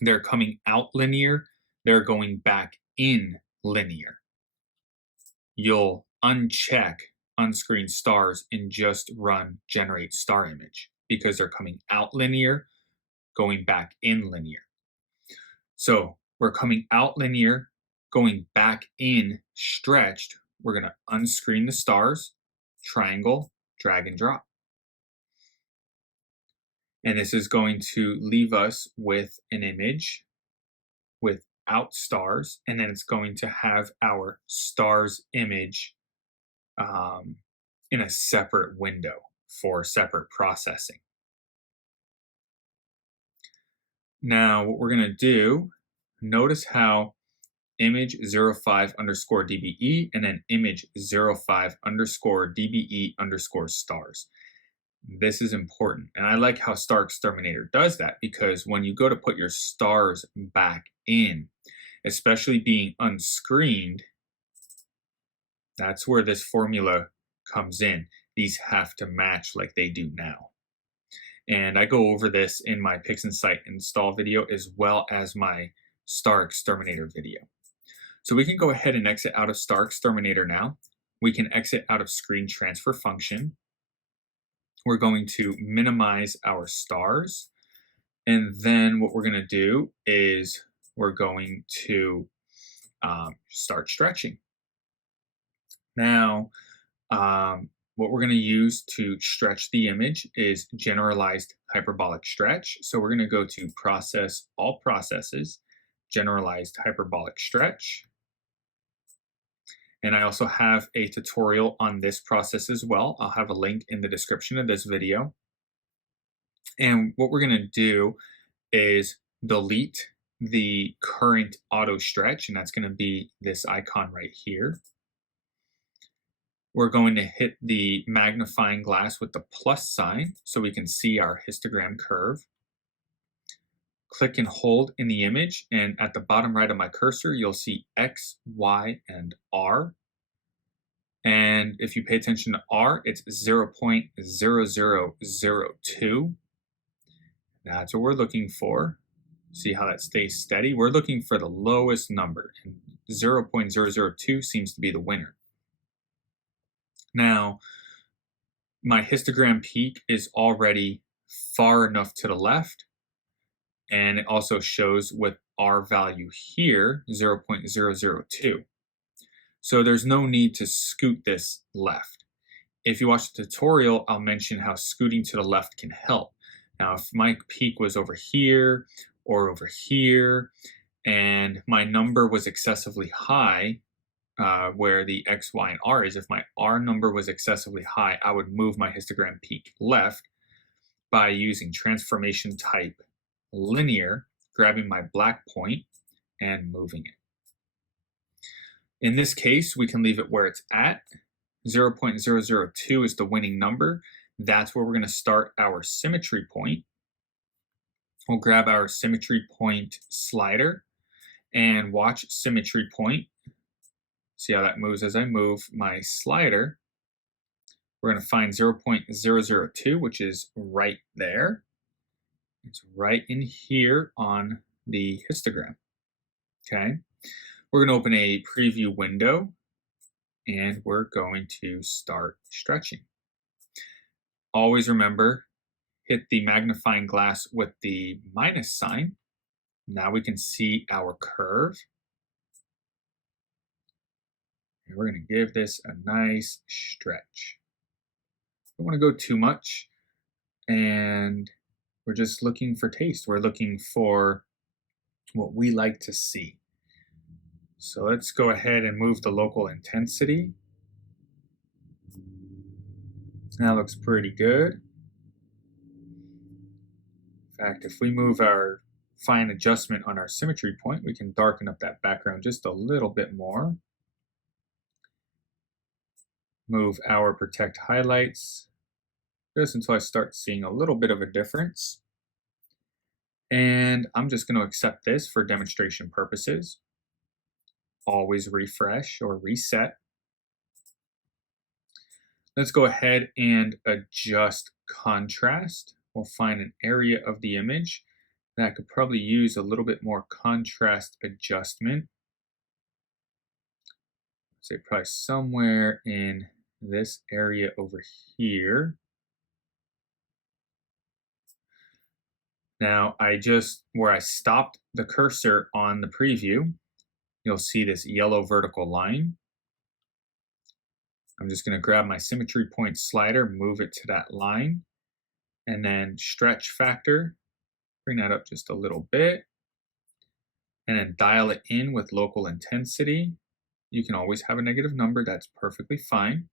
they're coming out linear, they're going back in linear. You'll uncheck unscreen stars and just run generate star image because they're coming out linear, going back in linear. So we're coming out linear, going back in stretched. We're going to unscreen the stars, triangle, drag and drop. And this is going to leave us with an image without stars, and then it's going to have our stars image in a separate window for separate processing. Now, what we're going to do, notice how image 05 underscore DBE and then image 05 underscore DBE underscore stars. This is important. And I like how StarXterminator does that, because when you go to put your stars back in, especially being unscreened, that's where this formula comes in. These have to match like they do now. And I go over this in my PixInsight install video as well as my StarXterminator video. So we can go ahead and exit out of StarXterminator now. We can exit out of screen transfer function. We're going to minimize our stars. And then what we're going to do is we're going to start stretching. Now, what we're going to use to stretch the image is generalized hyperbolic stretch. So we're going to go to process, all processes, generalized hyperbolic stretch. And I also have a tutorial on this process as well. I'll have a link in the description of this video. And what we're going to do is delete the current auto stretch, and that's going to be this icon right here. We're going to hit the magnifying glass with the plus sign so we can see our histogram curve. Click and hold in the image, and at the bottom right of my cursor, you'll see X, Y, and R. And if you pay attention to R, it's 0.0002. That's what we're looking for. See how that stays steady? We're looking for the lowest number, and 0.002 seems to be the winner. Now, my histogram peak is already far enough to the left, and it also shows with our value here, 0.002. So there's no need to scoot this left. If you watch the tutorial, I'll mention how scooting to the left can help. Now, if my peak was over here or over here, and my number was excessively high, where the X, Y, and R is, if my R number was excessively high, I would move my histogram peak left by using transformation type linear, grabbing my black point and moving it. In this case, we can leave it where it's at. 0.002 is the winning number. That's where we're going to start our symmetry point. We'll grab our symmetry point slider and watch symmetry point. See how that moves as I move my slider. We're going to find 0.002, which is right there. It's right in here on the histogram. Okay. We're going to open a preview window, and we're going to start stretching. Always remember, hit the magnifying glass with the minus sign. Now we can see our curve. And we're going to give this a nice stretch. Don't want to go too much, and we're just looking for taste. We're looking for what we like to see. So let's go ahead and move the local intensity. That looks pretty good. In fact, if we move our fine adjustment on our symmetry point, we can darken up that background just a little bit more. Move our protect highlights just until I start seeing a little bit of a difference. And I'm just going to accept this for demonstration purposes. Always refresh or reset. Let's go ahead and adjust contrast. We'll find an area of the image that could probably use a little bit more contrast adjustment. Say probably somewhere in this area over here. Now where I stopped the cursor on the preview, you'll see this yellow vertical line. I'm just going to grab my symmetry point slider, move it to that line, and then stretch factor, bring that up just a little bit, and then dial it in with local intensity. You can always have a negative number, that's perfectly fine.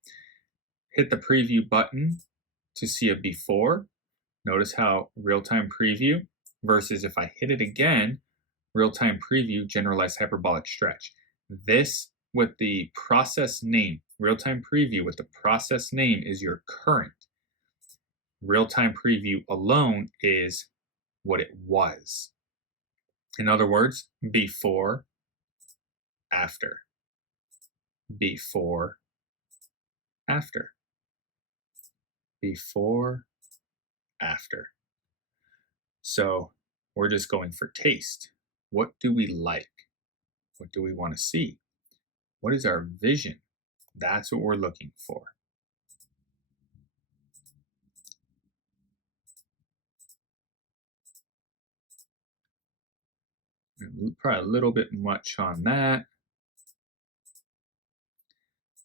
Hit the preview button to see a before. Notice how real-time preview versus if I hit it again, real-time preview, generalized hyperbolic stretch. This with the process name, real-time preview with the process name is your current. Real-time preview alone is what it was. In other words, before, after. Before, after. Before, after. So we're just going for taste. What do we like? What do we want to see? What is our vision? That's what we're looking for. Probably a little bit much on that.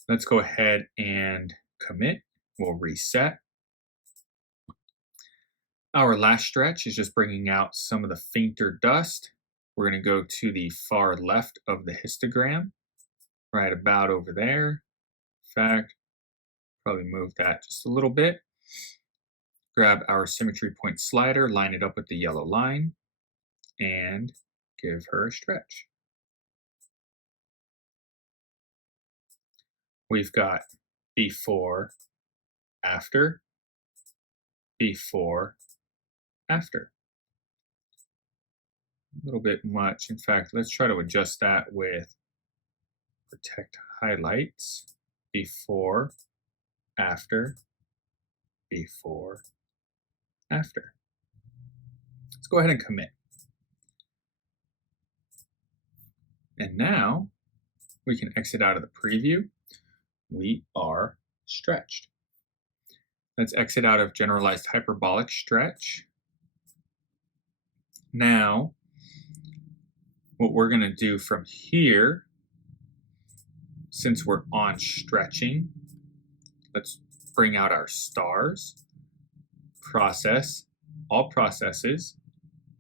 Let's go ahead and commit. We'll reset. Our last stretch is just bringing out some of the fainter dust. We're going to go to the far left of the histogram, right about over there. In fact, probably move that just a little bit. Grab our symmetry point slider, line it up with the yellow line, and give her a stretch. We've got before, after, before, after. A little bit much. In fact, let's try to adjust that with protect highlights. Before, after, before, after. Let's go ahead and commit. And now we can exit out of the preview. We are stretched. Let's exit out of generalized hyperbolic stretch. Now, what we're going to do from here, since we're on stretching, let's bring out our stars, process, all processes,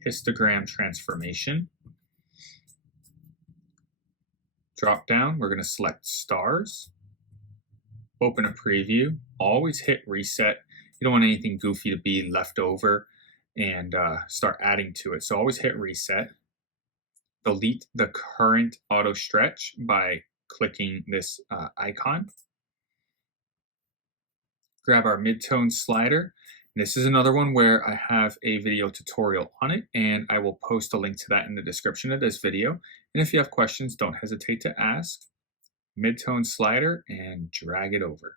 histogram transformation. Drop down, we're going to select stars, open a preview, always hit reset. You don't want anything goofy to be left over and start adding to it. So always hit reset. Delete the current auto stretch by clicking this icon. Grab our midtone slider. This is another one where I have a video tutorial on it, and I will post a link to that in the description of this video. And if you have questions, don't hesitate to ask. Midtone slider and drag it over.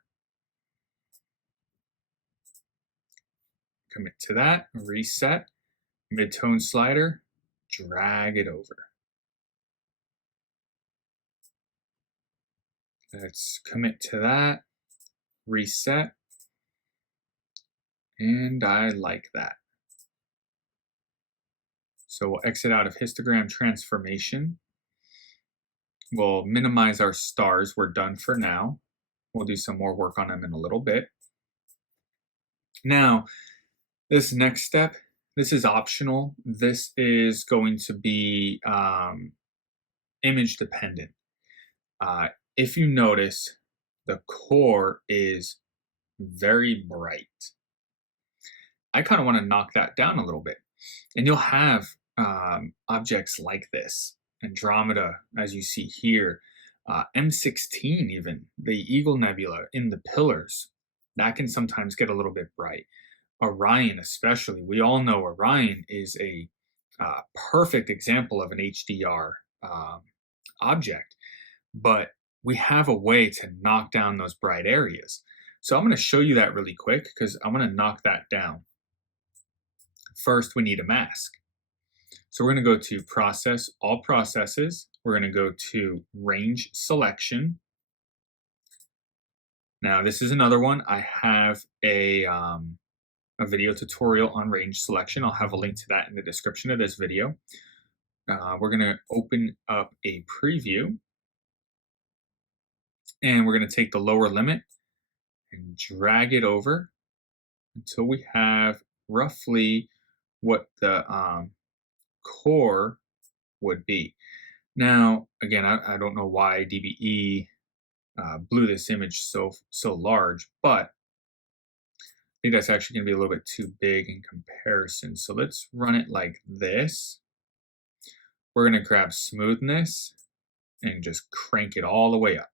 Commit to that, reset, midtone slider, drag it over. Let's commit to that, reset, and I like that. So we'll exit out of histogram transformation. We'll minimize our stars. We're done for now. We'll do some more work on them in a little bit. Now, this next step, this is optional. This is going to be image dependent. If you notice, the core is very bright. I kind of want to knock that down a little bit. And you'll have objects like this. Andromeda, as you see here, M16 even, the Eagle Nebula in the pillars, that can sometimes get a little bit bright. Orion especially, we all know Orion is a perfect example of an HDR object, but we have a way to knock down those bright areas. So I'm going to show you that really quick because I'm going to knock that down. First, we need a mask. So we're going to go to Process, All Processes. We're going to go to Range Selection. Now, this is another one. I have a video tutorial on range selection. I'll have a link to that in the description of this video. We're going to open up a preview. And we're going to take the lower limit and drag it over until we have roughly what the core would be. Now, again, I don't know why DBE blew this image so large, but I think that's actually going to be a little bit too big in comparison. So let's run it like this. We're going to grab smoothness and just crank it all the way up.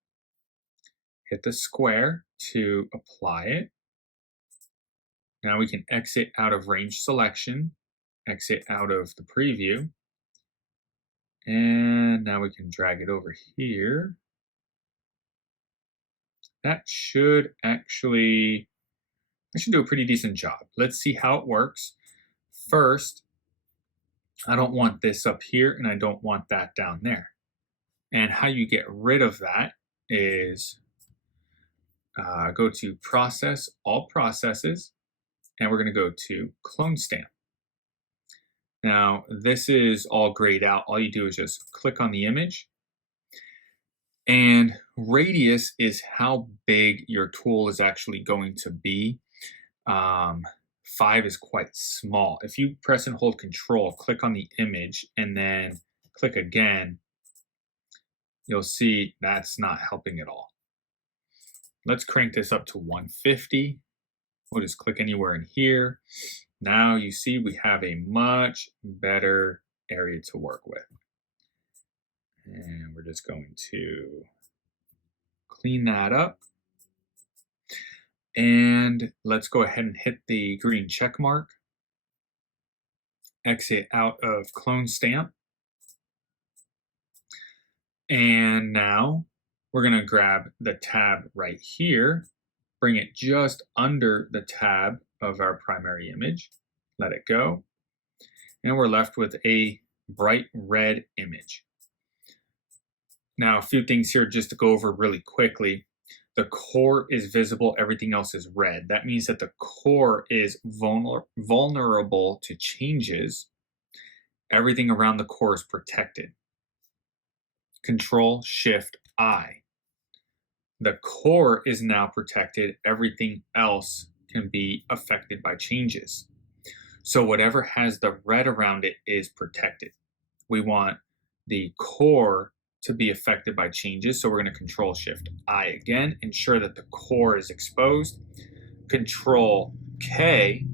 Hit the square to apply it. Now we can exit out of range selection, exit out of the preview, and now we can drag it over here. That should do a pretty decent job. Let's see how it works. First, I don't want this up here and I don't want that down there. And how you get rid of that is go to Process, All Processes, and we're going to go to Clone Stamp. Now, this is all grayed out. All you do is just click on the image. And radius is how big your tool is actually going to be. 5 is quite small. If you press and hold Control, click on the image, and then click again, you'll see that's not helping at all. Let's crank this up to 150. We'll just click anywhere in here. Now you see we have a much better area to work with. And we're just going to clean that up. And let's go ahead and hit the green check mark. Exit out of Clone Stamp. And now we're going to grab the tab right here, bring it just under the tab of our primary image, let it go, and we're left with a bright red image. Now, a few things here just to go over really quickly. The core is visible, everything else is red. That means that the core is vulnerable to changes. Everything around the core is protected. Control-Shift-I. The core is now protected. Everything else can be affected by changes. So whatever has the red around it is protected. We want the core to be affected by changes. So we're going to Control-Shift-I again, ensure that the core is exposed. Control-K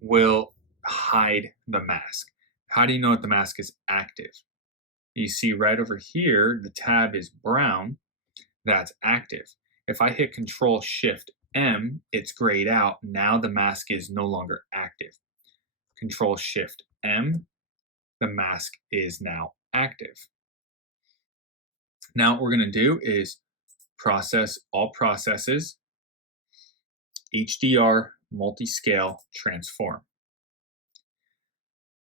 will hide the mask. How do you know that the mask is active? You see right over here, the tab is brown. That's active. If I hit Control-Shift-M, it's grayed out. Now the mask is no longer active. Control-Shift-M, the mask is now active. Now what we're going to do is Process, All Processes, HDR, Multi-Scale, Transform.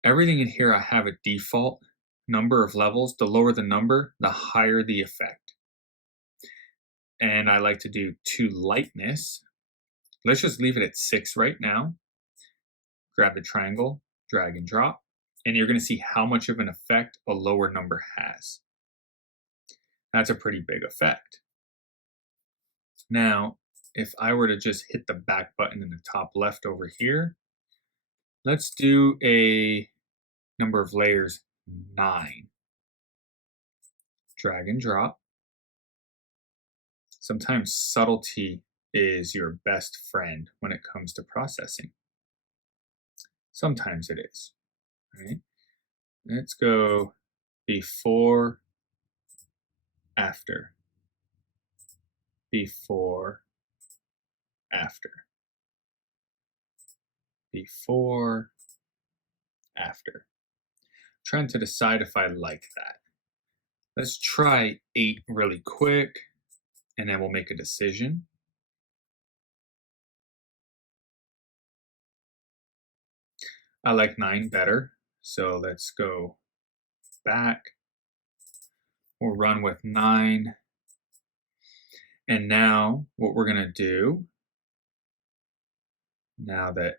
Everything in here I have a default number of levels. The lower the number, the higher the effect. And I like to do to lightness. Let's just leave it at 6 right now. Grab the triangle, drag and drop, and you're going to see how much of an effect a lower number has. That's a pretty big effect. Now, if I were to just hit the back button in the top left over here, let's do a number of layers 9. Drag and drop. Sometimes subtlety is your best friend when it comes to processing. Sometimes it is. right? Let's go before, after, before, after, before, after. Trying to decide if I like that. Let's try 8 really quick, and then we'll make a decision. I like 9 better, so let's go back. We'll run with 9. And now what we're going to do, now that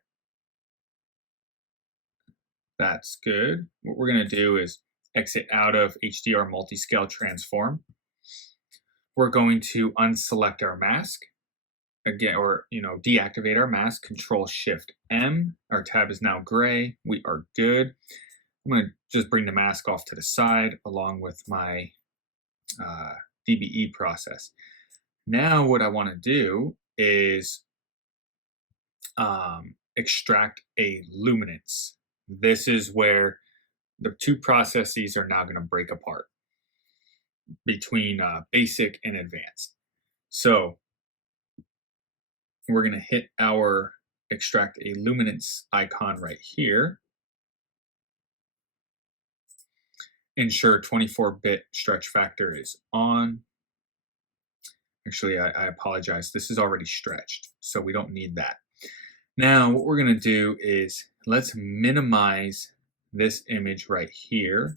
that's good, what we're going to do is exit out of HDR multiscale transform. We're going to unselect our mask again, or deactivate our mask. Control Shift M. Our tab is now gray. We are good. I'm going to just bring the mask off to the side along with my DBE process. Now what I want to do is extract a luminance. This is where the two processes are now going to break apart between basic and advanced. So we're going to hit our extract a luminance icon right here. Ensure 24-bit stretch factor is on. Actually, I apologize. This is already stretched, so we don't need that. Now, what we're going to do is let's minimize this image right here.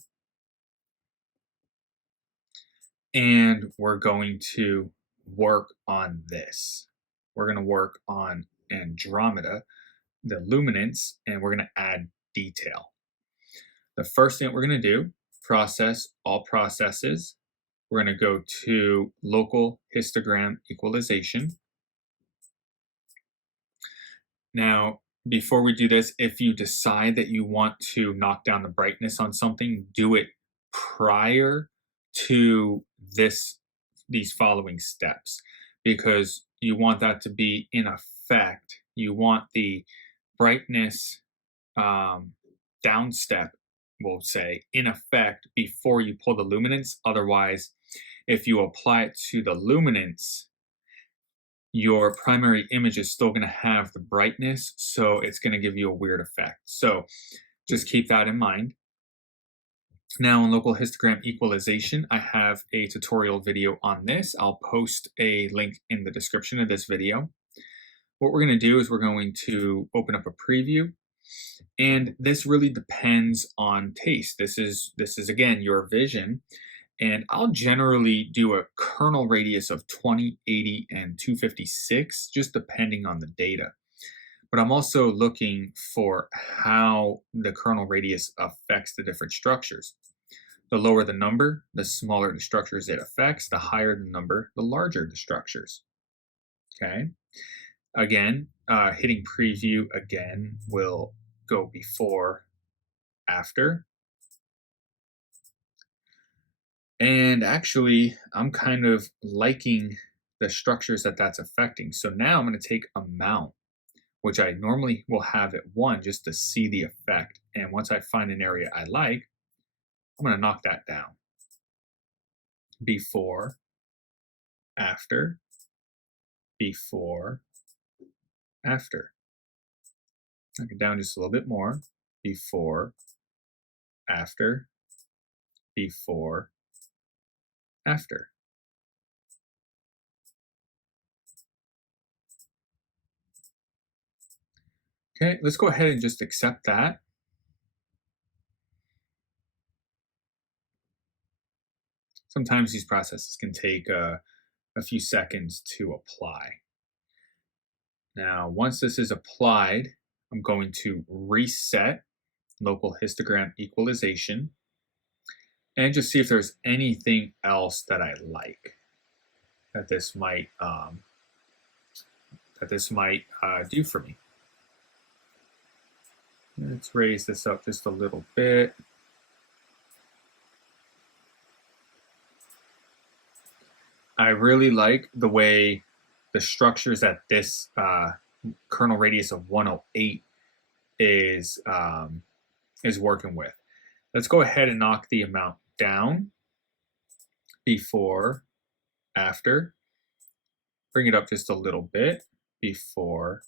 And we're going to work on this. We're going to work on Andromeda, the luminance, and we're going to add detail. The first thing we're going to do, process all processes. We're going to go to local histogram equalization. Now, before we do this, if you decide that you want to knock down the brightness on something, do it prior to these following steps, because you want that to be in effect. You want the brightness down step, we'll say, in effect before you pull the luminance. Otherwise, if you apply it to the luminance, your primary image is still going to have the brightness, so it's going to give you a weird effect. So just keep that in mind. Now in local histogram equalization, I have a tutorial video on this. I'll post a link in the description of this video. What we're going to do is we're going to open up a preview, and this really depends on taste. This is again your vision, and I'll generally do a kernel radius of 20, 80, and 256, just depending on the data. But I'm also looking for how the kernel radius affects the different structures. The lower the number, the smaller the structures it affects. The higher the number, the larger the structures. Okay. Again, hitting preview again will go before, after. And actually, I'm kind of liking the structures that's affecting. So now I'm going to take amount, which I normally will have at 1 just to see the effect. And once I find an area I like, I'm going to knock that down. Before, after, before, after. Knock it down just a little bit more. Before, after, before, after. Okay, let's go ahead and just accept that. Sometimes these processes can take a few seconds to apply. Now, once this is applied, I'm going to reset local histogram equalization and just see if there's anything else that I like that this might do for me. Let's raise this up just a little bit. I really like the way the structures at this kernel radius of 108 is is working with. Let's go ahead and knock the amount down. Before, after. Bring it up just a little bit. Before,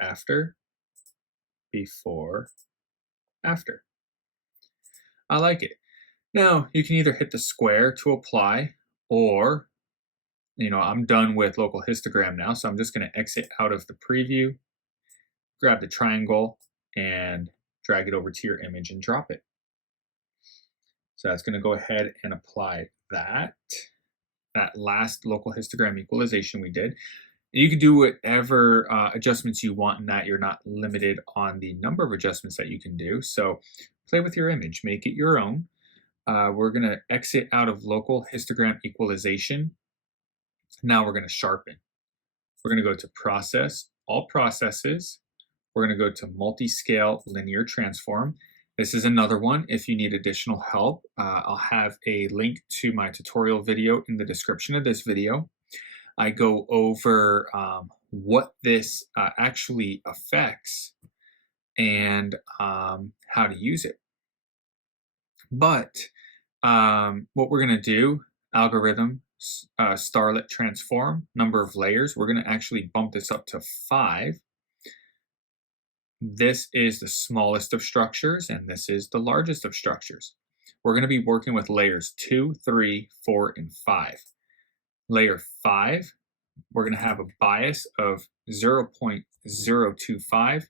after. Before, after. I like it. Now, you can either hit the square to apply, or, I'm done with local histogram now, so I'm just going to exit out of the preview, grab the triangle, and drag it over to your image and drop it. So that's going to go ahead and apply that last local histogram equalization we did. You can do whatever adjustments you want in that. You're not limited on the number of adjustments that you can do. So play with your image, make it your own. We're going to exit out of local histogram equalization. Now we're going to sharpen. We're going to go to process, all processes. We're going to go to multi-scale linear transform. This is another one. If you need additional help, I'll have a link to my tutorial video in the description of this video. I go over what this actually affects and how to use it. But what we're going to do, algorithm, starlet transform, number of layers, we're going to actually bump this up to 5. This is the smallest of structures, and this is the largest of structures. We're going to be working with layers 2, 3, 4, and 5. Layer 5, we're going to have a bias of 0.025.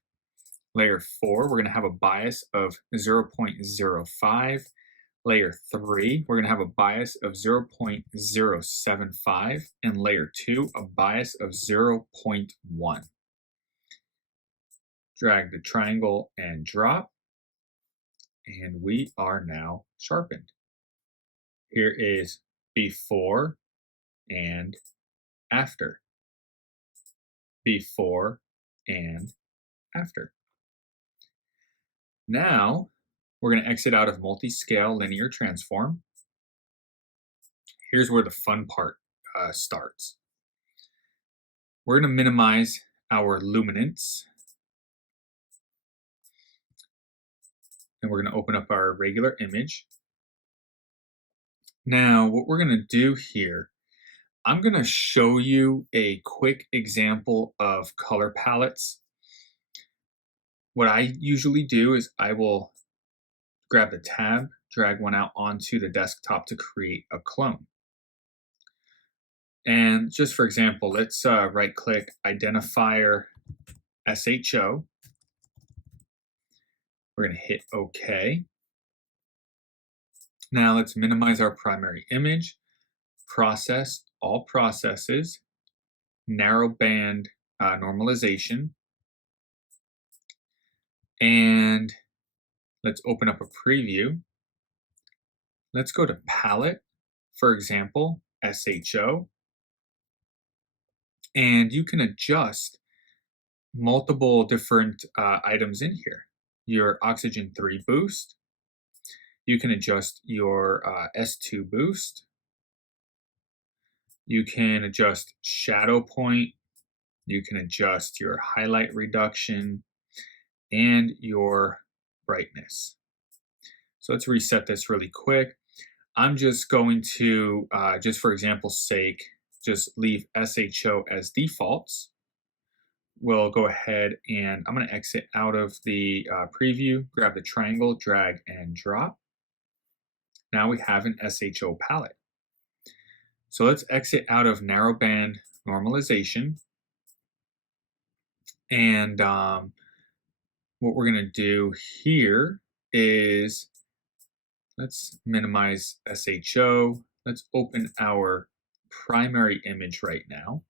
Layer 4, we're going to have a bias of 0.05. Layer 3, we're going to have a bias of 0.075. And layer 2, a bias of 0.1. Drag the triangle and drop. And we are now sharpened. Here is before and after. Before and after. Now, we're going to exit out of multi-scale linear transform. Here's where the fun part starts. We're going to minimize our luminance. And we're going to open up our regular image. Now, what we're going to do here, I'm going to show you a quick example of color palettes. What I usually do is I will grab the tab, drag one out onto the desktop to create a clone. And just for example, let's right-click Identifier SHO. We're going to hit OK. Now let's minimize our primary image, process all processes, narrow band normalization, and let's open up a preview. Let's go to palette, for example, SHO, and you can adjust multiple different items in here. Your oxygen 3 boost. You can adjust your S2 boost. You can adjust shadow point. You can adjust your highlight reduction and your brightness. So let's reset this really quick. I'm just going to, just for example's sake, just leave SHO as defaults. We'll go ahead and I'm going to exit out of the preview, grab the triangle, drag and drop. Now we have an SHO palette. So let's exit out of narrowband normalization. And what we're going to do here is let's minimize SHO. Let's open our primary image right now.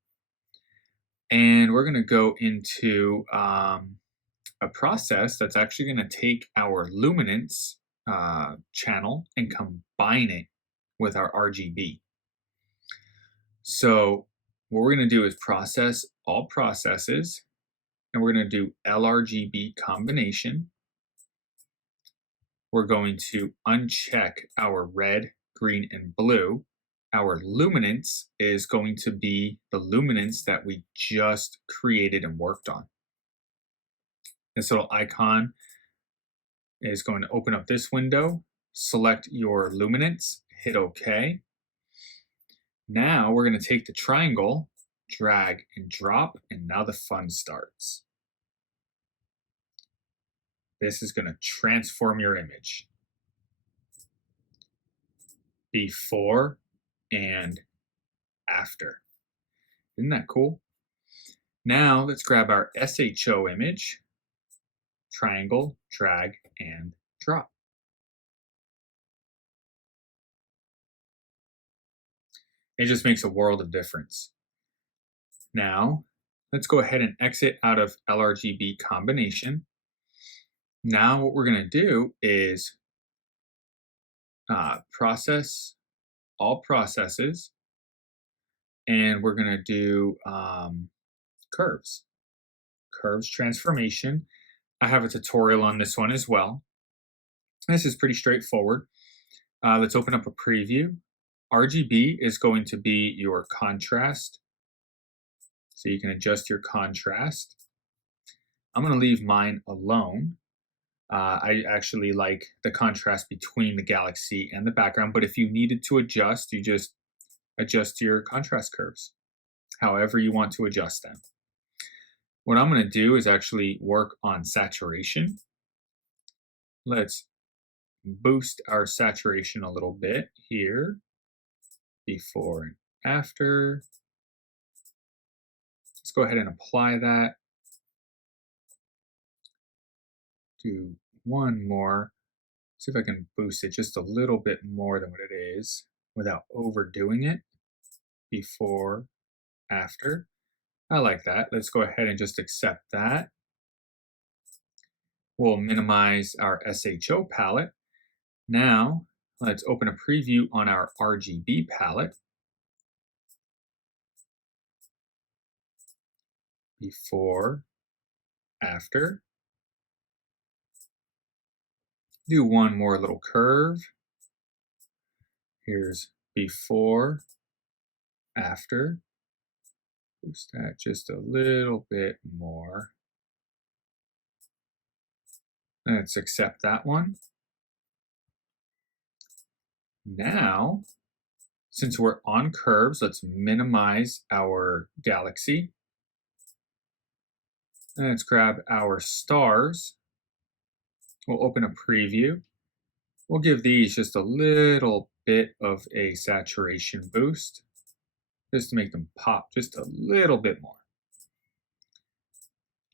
And we're going to go into a process that's actually going to take our luminance channel and combine it with our RGB. So what we're going to do is process all processes, and we're going to do LRGB combination. We're going to uncheck our red, green, and blue. Our luminance is going to be the luminance that we just created and worked on. This little icon is going to open up this window, select your luminance, hit OK. Now we're going to take the triangle, drag and drop, and now the fun starts. This is going to transform your image. Before and after. Isn't that cool? Now let's grab our SHO image, triangle, drag, and drop. It just makes a world of difference. Now, let's go ahead and exit out of LRGB Combination. Now what we're going to do is process all processes, and we're going to do curves transformation. I have a tutorial on this one as well. This is pretty straightforward. Let's open up a preview. RGB is going to be your contrast, so you can adjust your contrast. I'm going to leave mine alone. I actually like the contrast between the galaxy and the background, but if you needed to adjust, you just adjust your contrast curves however you want to adjust them. What I'm going to do is actually work on saturation. Let's boost our saturation a little bit here, before and after. Let's go ahead and apply that. Do one more. See if I can boost it just a little bit more than what it is without overdoing it. Before, after. I like that. Let's go ahead and just accept that. We'll minimize our SHO palette. Now, let's open a preview on our RGB palette. Before, after. Do one more little curve. Here's before, after. Boost that just a little bit more. Let's accept that one. Now, since we're on curves, let's minimize our galaxy. Let's grab our stars. We'll open a preview. We'll give these just a little bit of a saturation boost, just to make them pop just a little bit more.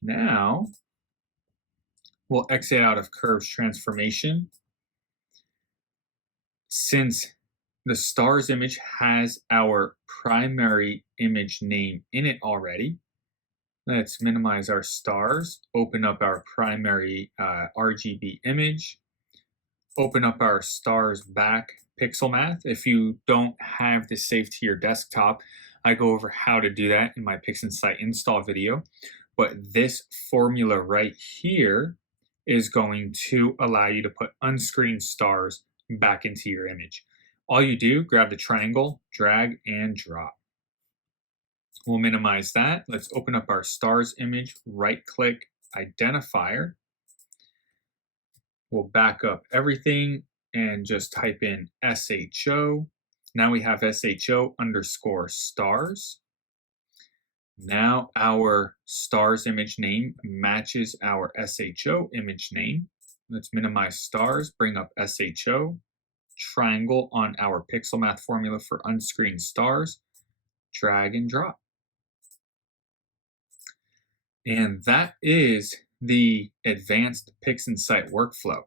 Now, we'll exit out of curves transformation. Since the stars image has our primary image name in it already, let's minimize our stars, open up our primary RGB image, open up our stars back pixel math. If you don't have this saved to your desktop, I go over how to do that in my PixInsight install video. But this formula right here is going to allow you to put unscreened stars back into your image. All you do, grab the triangle, drag and drop. We'll minimize that. Let's open up our stars image, right click identifier. We'll back up everything and just type in SHO. Now we have SHO underscore stars. Now our stars image name matches our SHO image name. Let's minimize stars, bring up SHO, triangle on our pixel math formula for unscreened stars, drag and drop. And that is the advanced PixInsight workflow.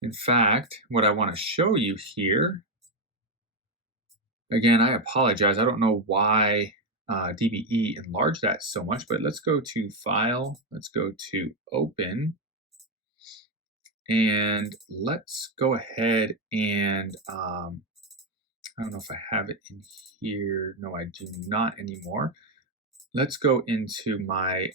In fact, what I want to show you here, again, I apologize. I don't know why DBE enlarged that so much, but let's go to File, let's go to Open, and let's go ahead and, I don't know if I have it in here. No, I do not anymore. Let's go into my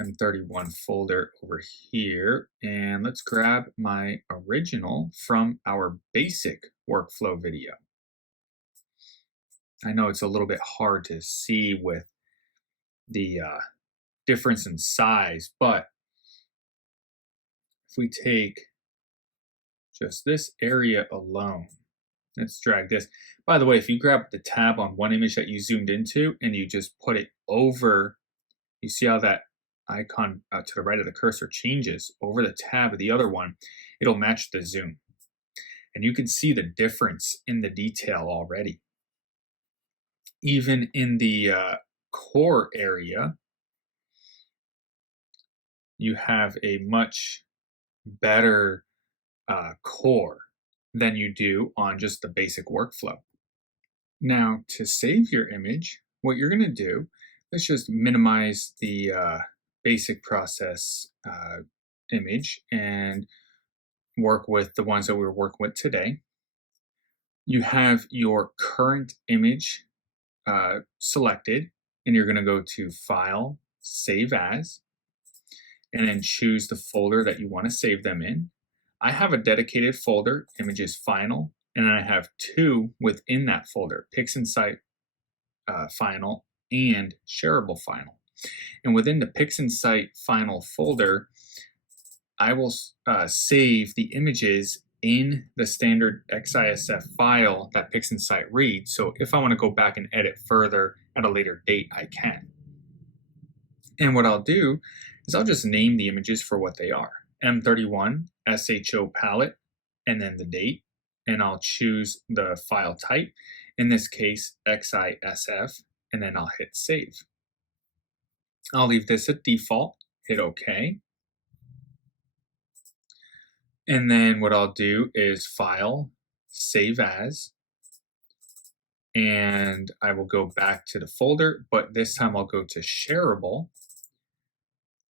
M31 folder over here, and let's grab my original from our basic workflow video. I know it's a little bit hard to see with the difference in size. But if we take just this area alone, let's drag this. By the way, if you grab the tab on one image that you zoomed into and you just put it over, you see how that icon to the right of the cursor changes over the tab of the other one, it'll match the zoom. And you can see the difference in the detail already. Even in the core area, you have a much better core than you do on just the basic workflow. Now, to save your image, what you're going to do, let's just minimize the basic process image and work with the ones that we were working with today. You have your current image selected, and you're going to go to File, Save As, and then choose the folder that you want to save them in. I have a dedicated folder, Images Final, and then I have two within that folder, PixInsight Final and Shareable Final. And within the PixInsight Final folder, I will save the images in the standard XISF file that PixInsight reads. So if I want to go back and edit further at a later date, I can. And what I'll do is I'll just name the images for what they are. M31, SHO palette, and then the date. And I'll choose the file type, in this case, XISF, and then I'll hit save. I'll leave this at default, hit OK. And then what I'll do is File, Save As, and I will go back to the folder, but this time I'll go to Shareable,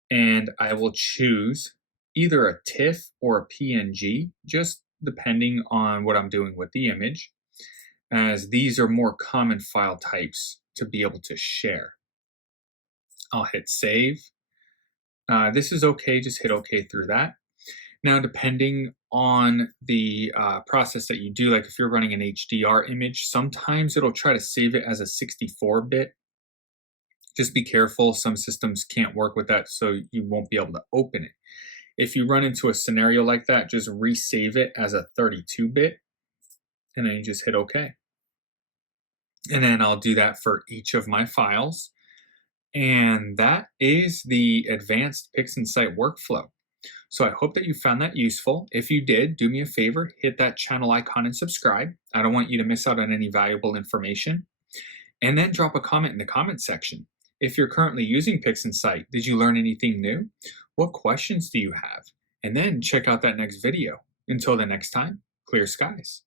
and I will choose either a TIFF or a PNG, just depending on what I'm doing with the image, as these are more common file types to be able to share. I'll hit Save. This is okay, just hit OK through that. Now, depending on the process that you do, like if you're running an HDR image, sometimes it'll try to save it as a 64-bit. Just be careful, some systems can't work with that, so you won't be able to open it. If you run into a scenario like that, just resave it as a 32-bit, and then you just hit OK. And then I'll do that for each of my files. And that is the advanced PixInsight workflow. So I hope that you found that useful. If you did, do me a favor, hit that channel icon and subscribe. I don't want you to miss out on any valuable information. And then drop a comment in the comment section. If you're currently using PixInsight, did you learn anything new? What questions do you have? And then check out that next video. Until the next time, clear skies.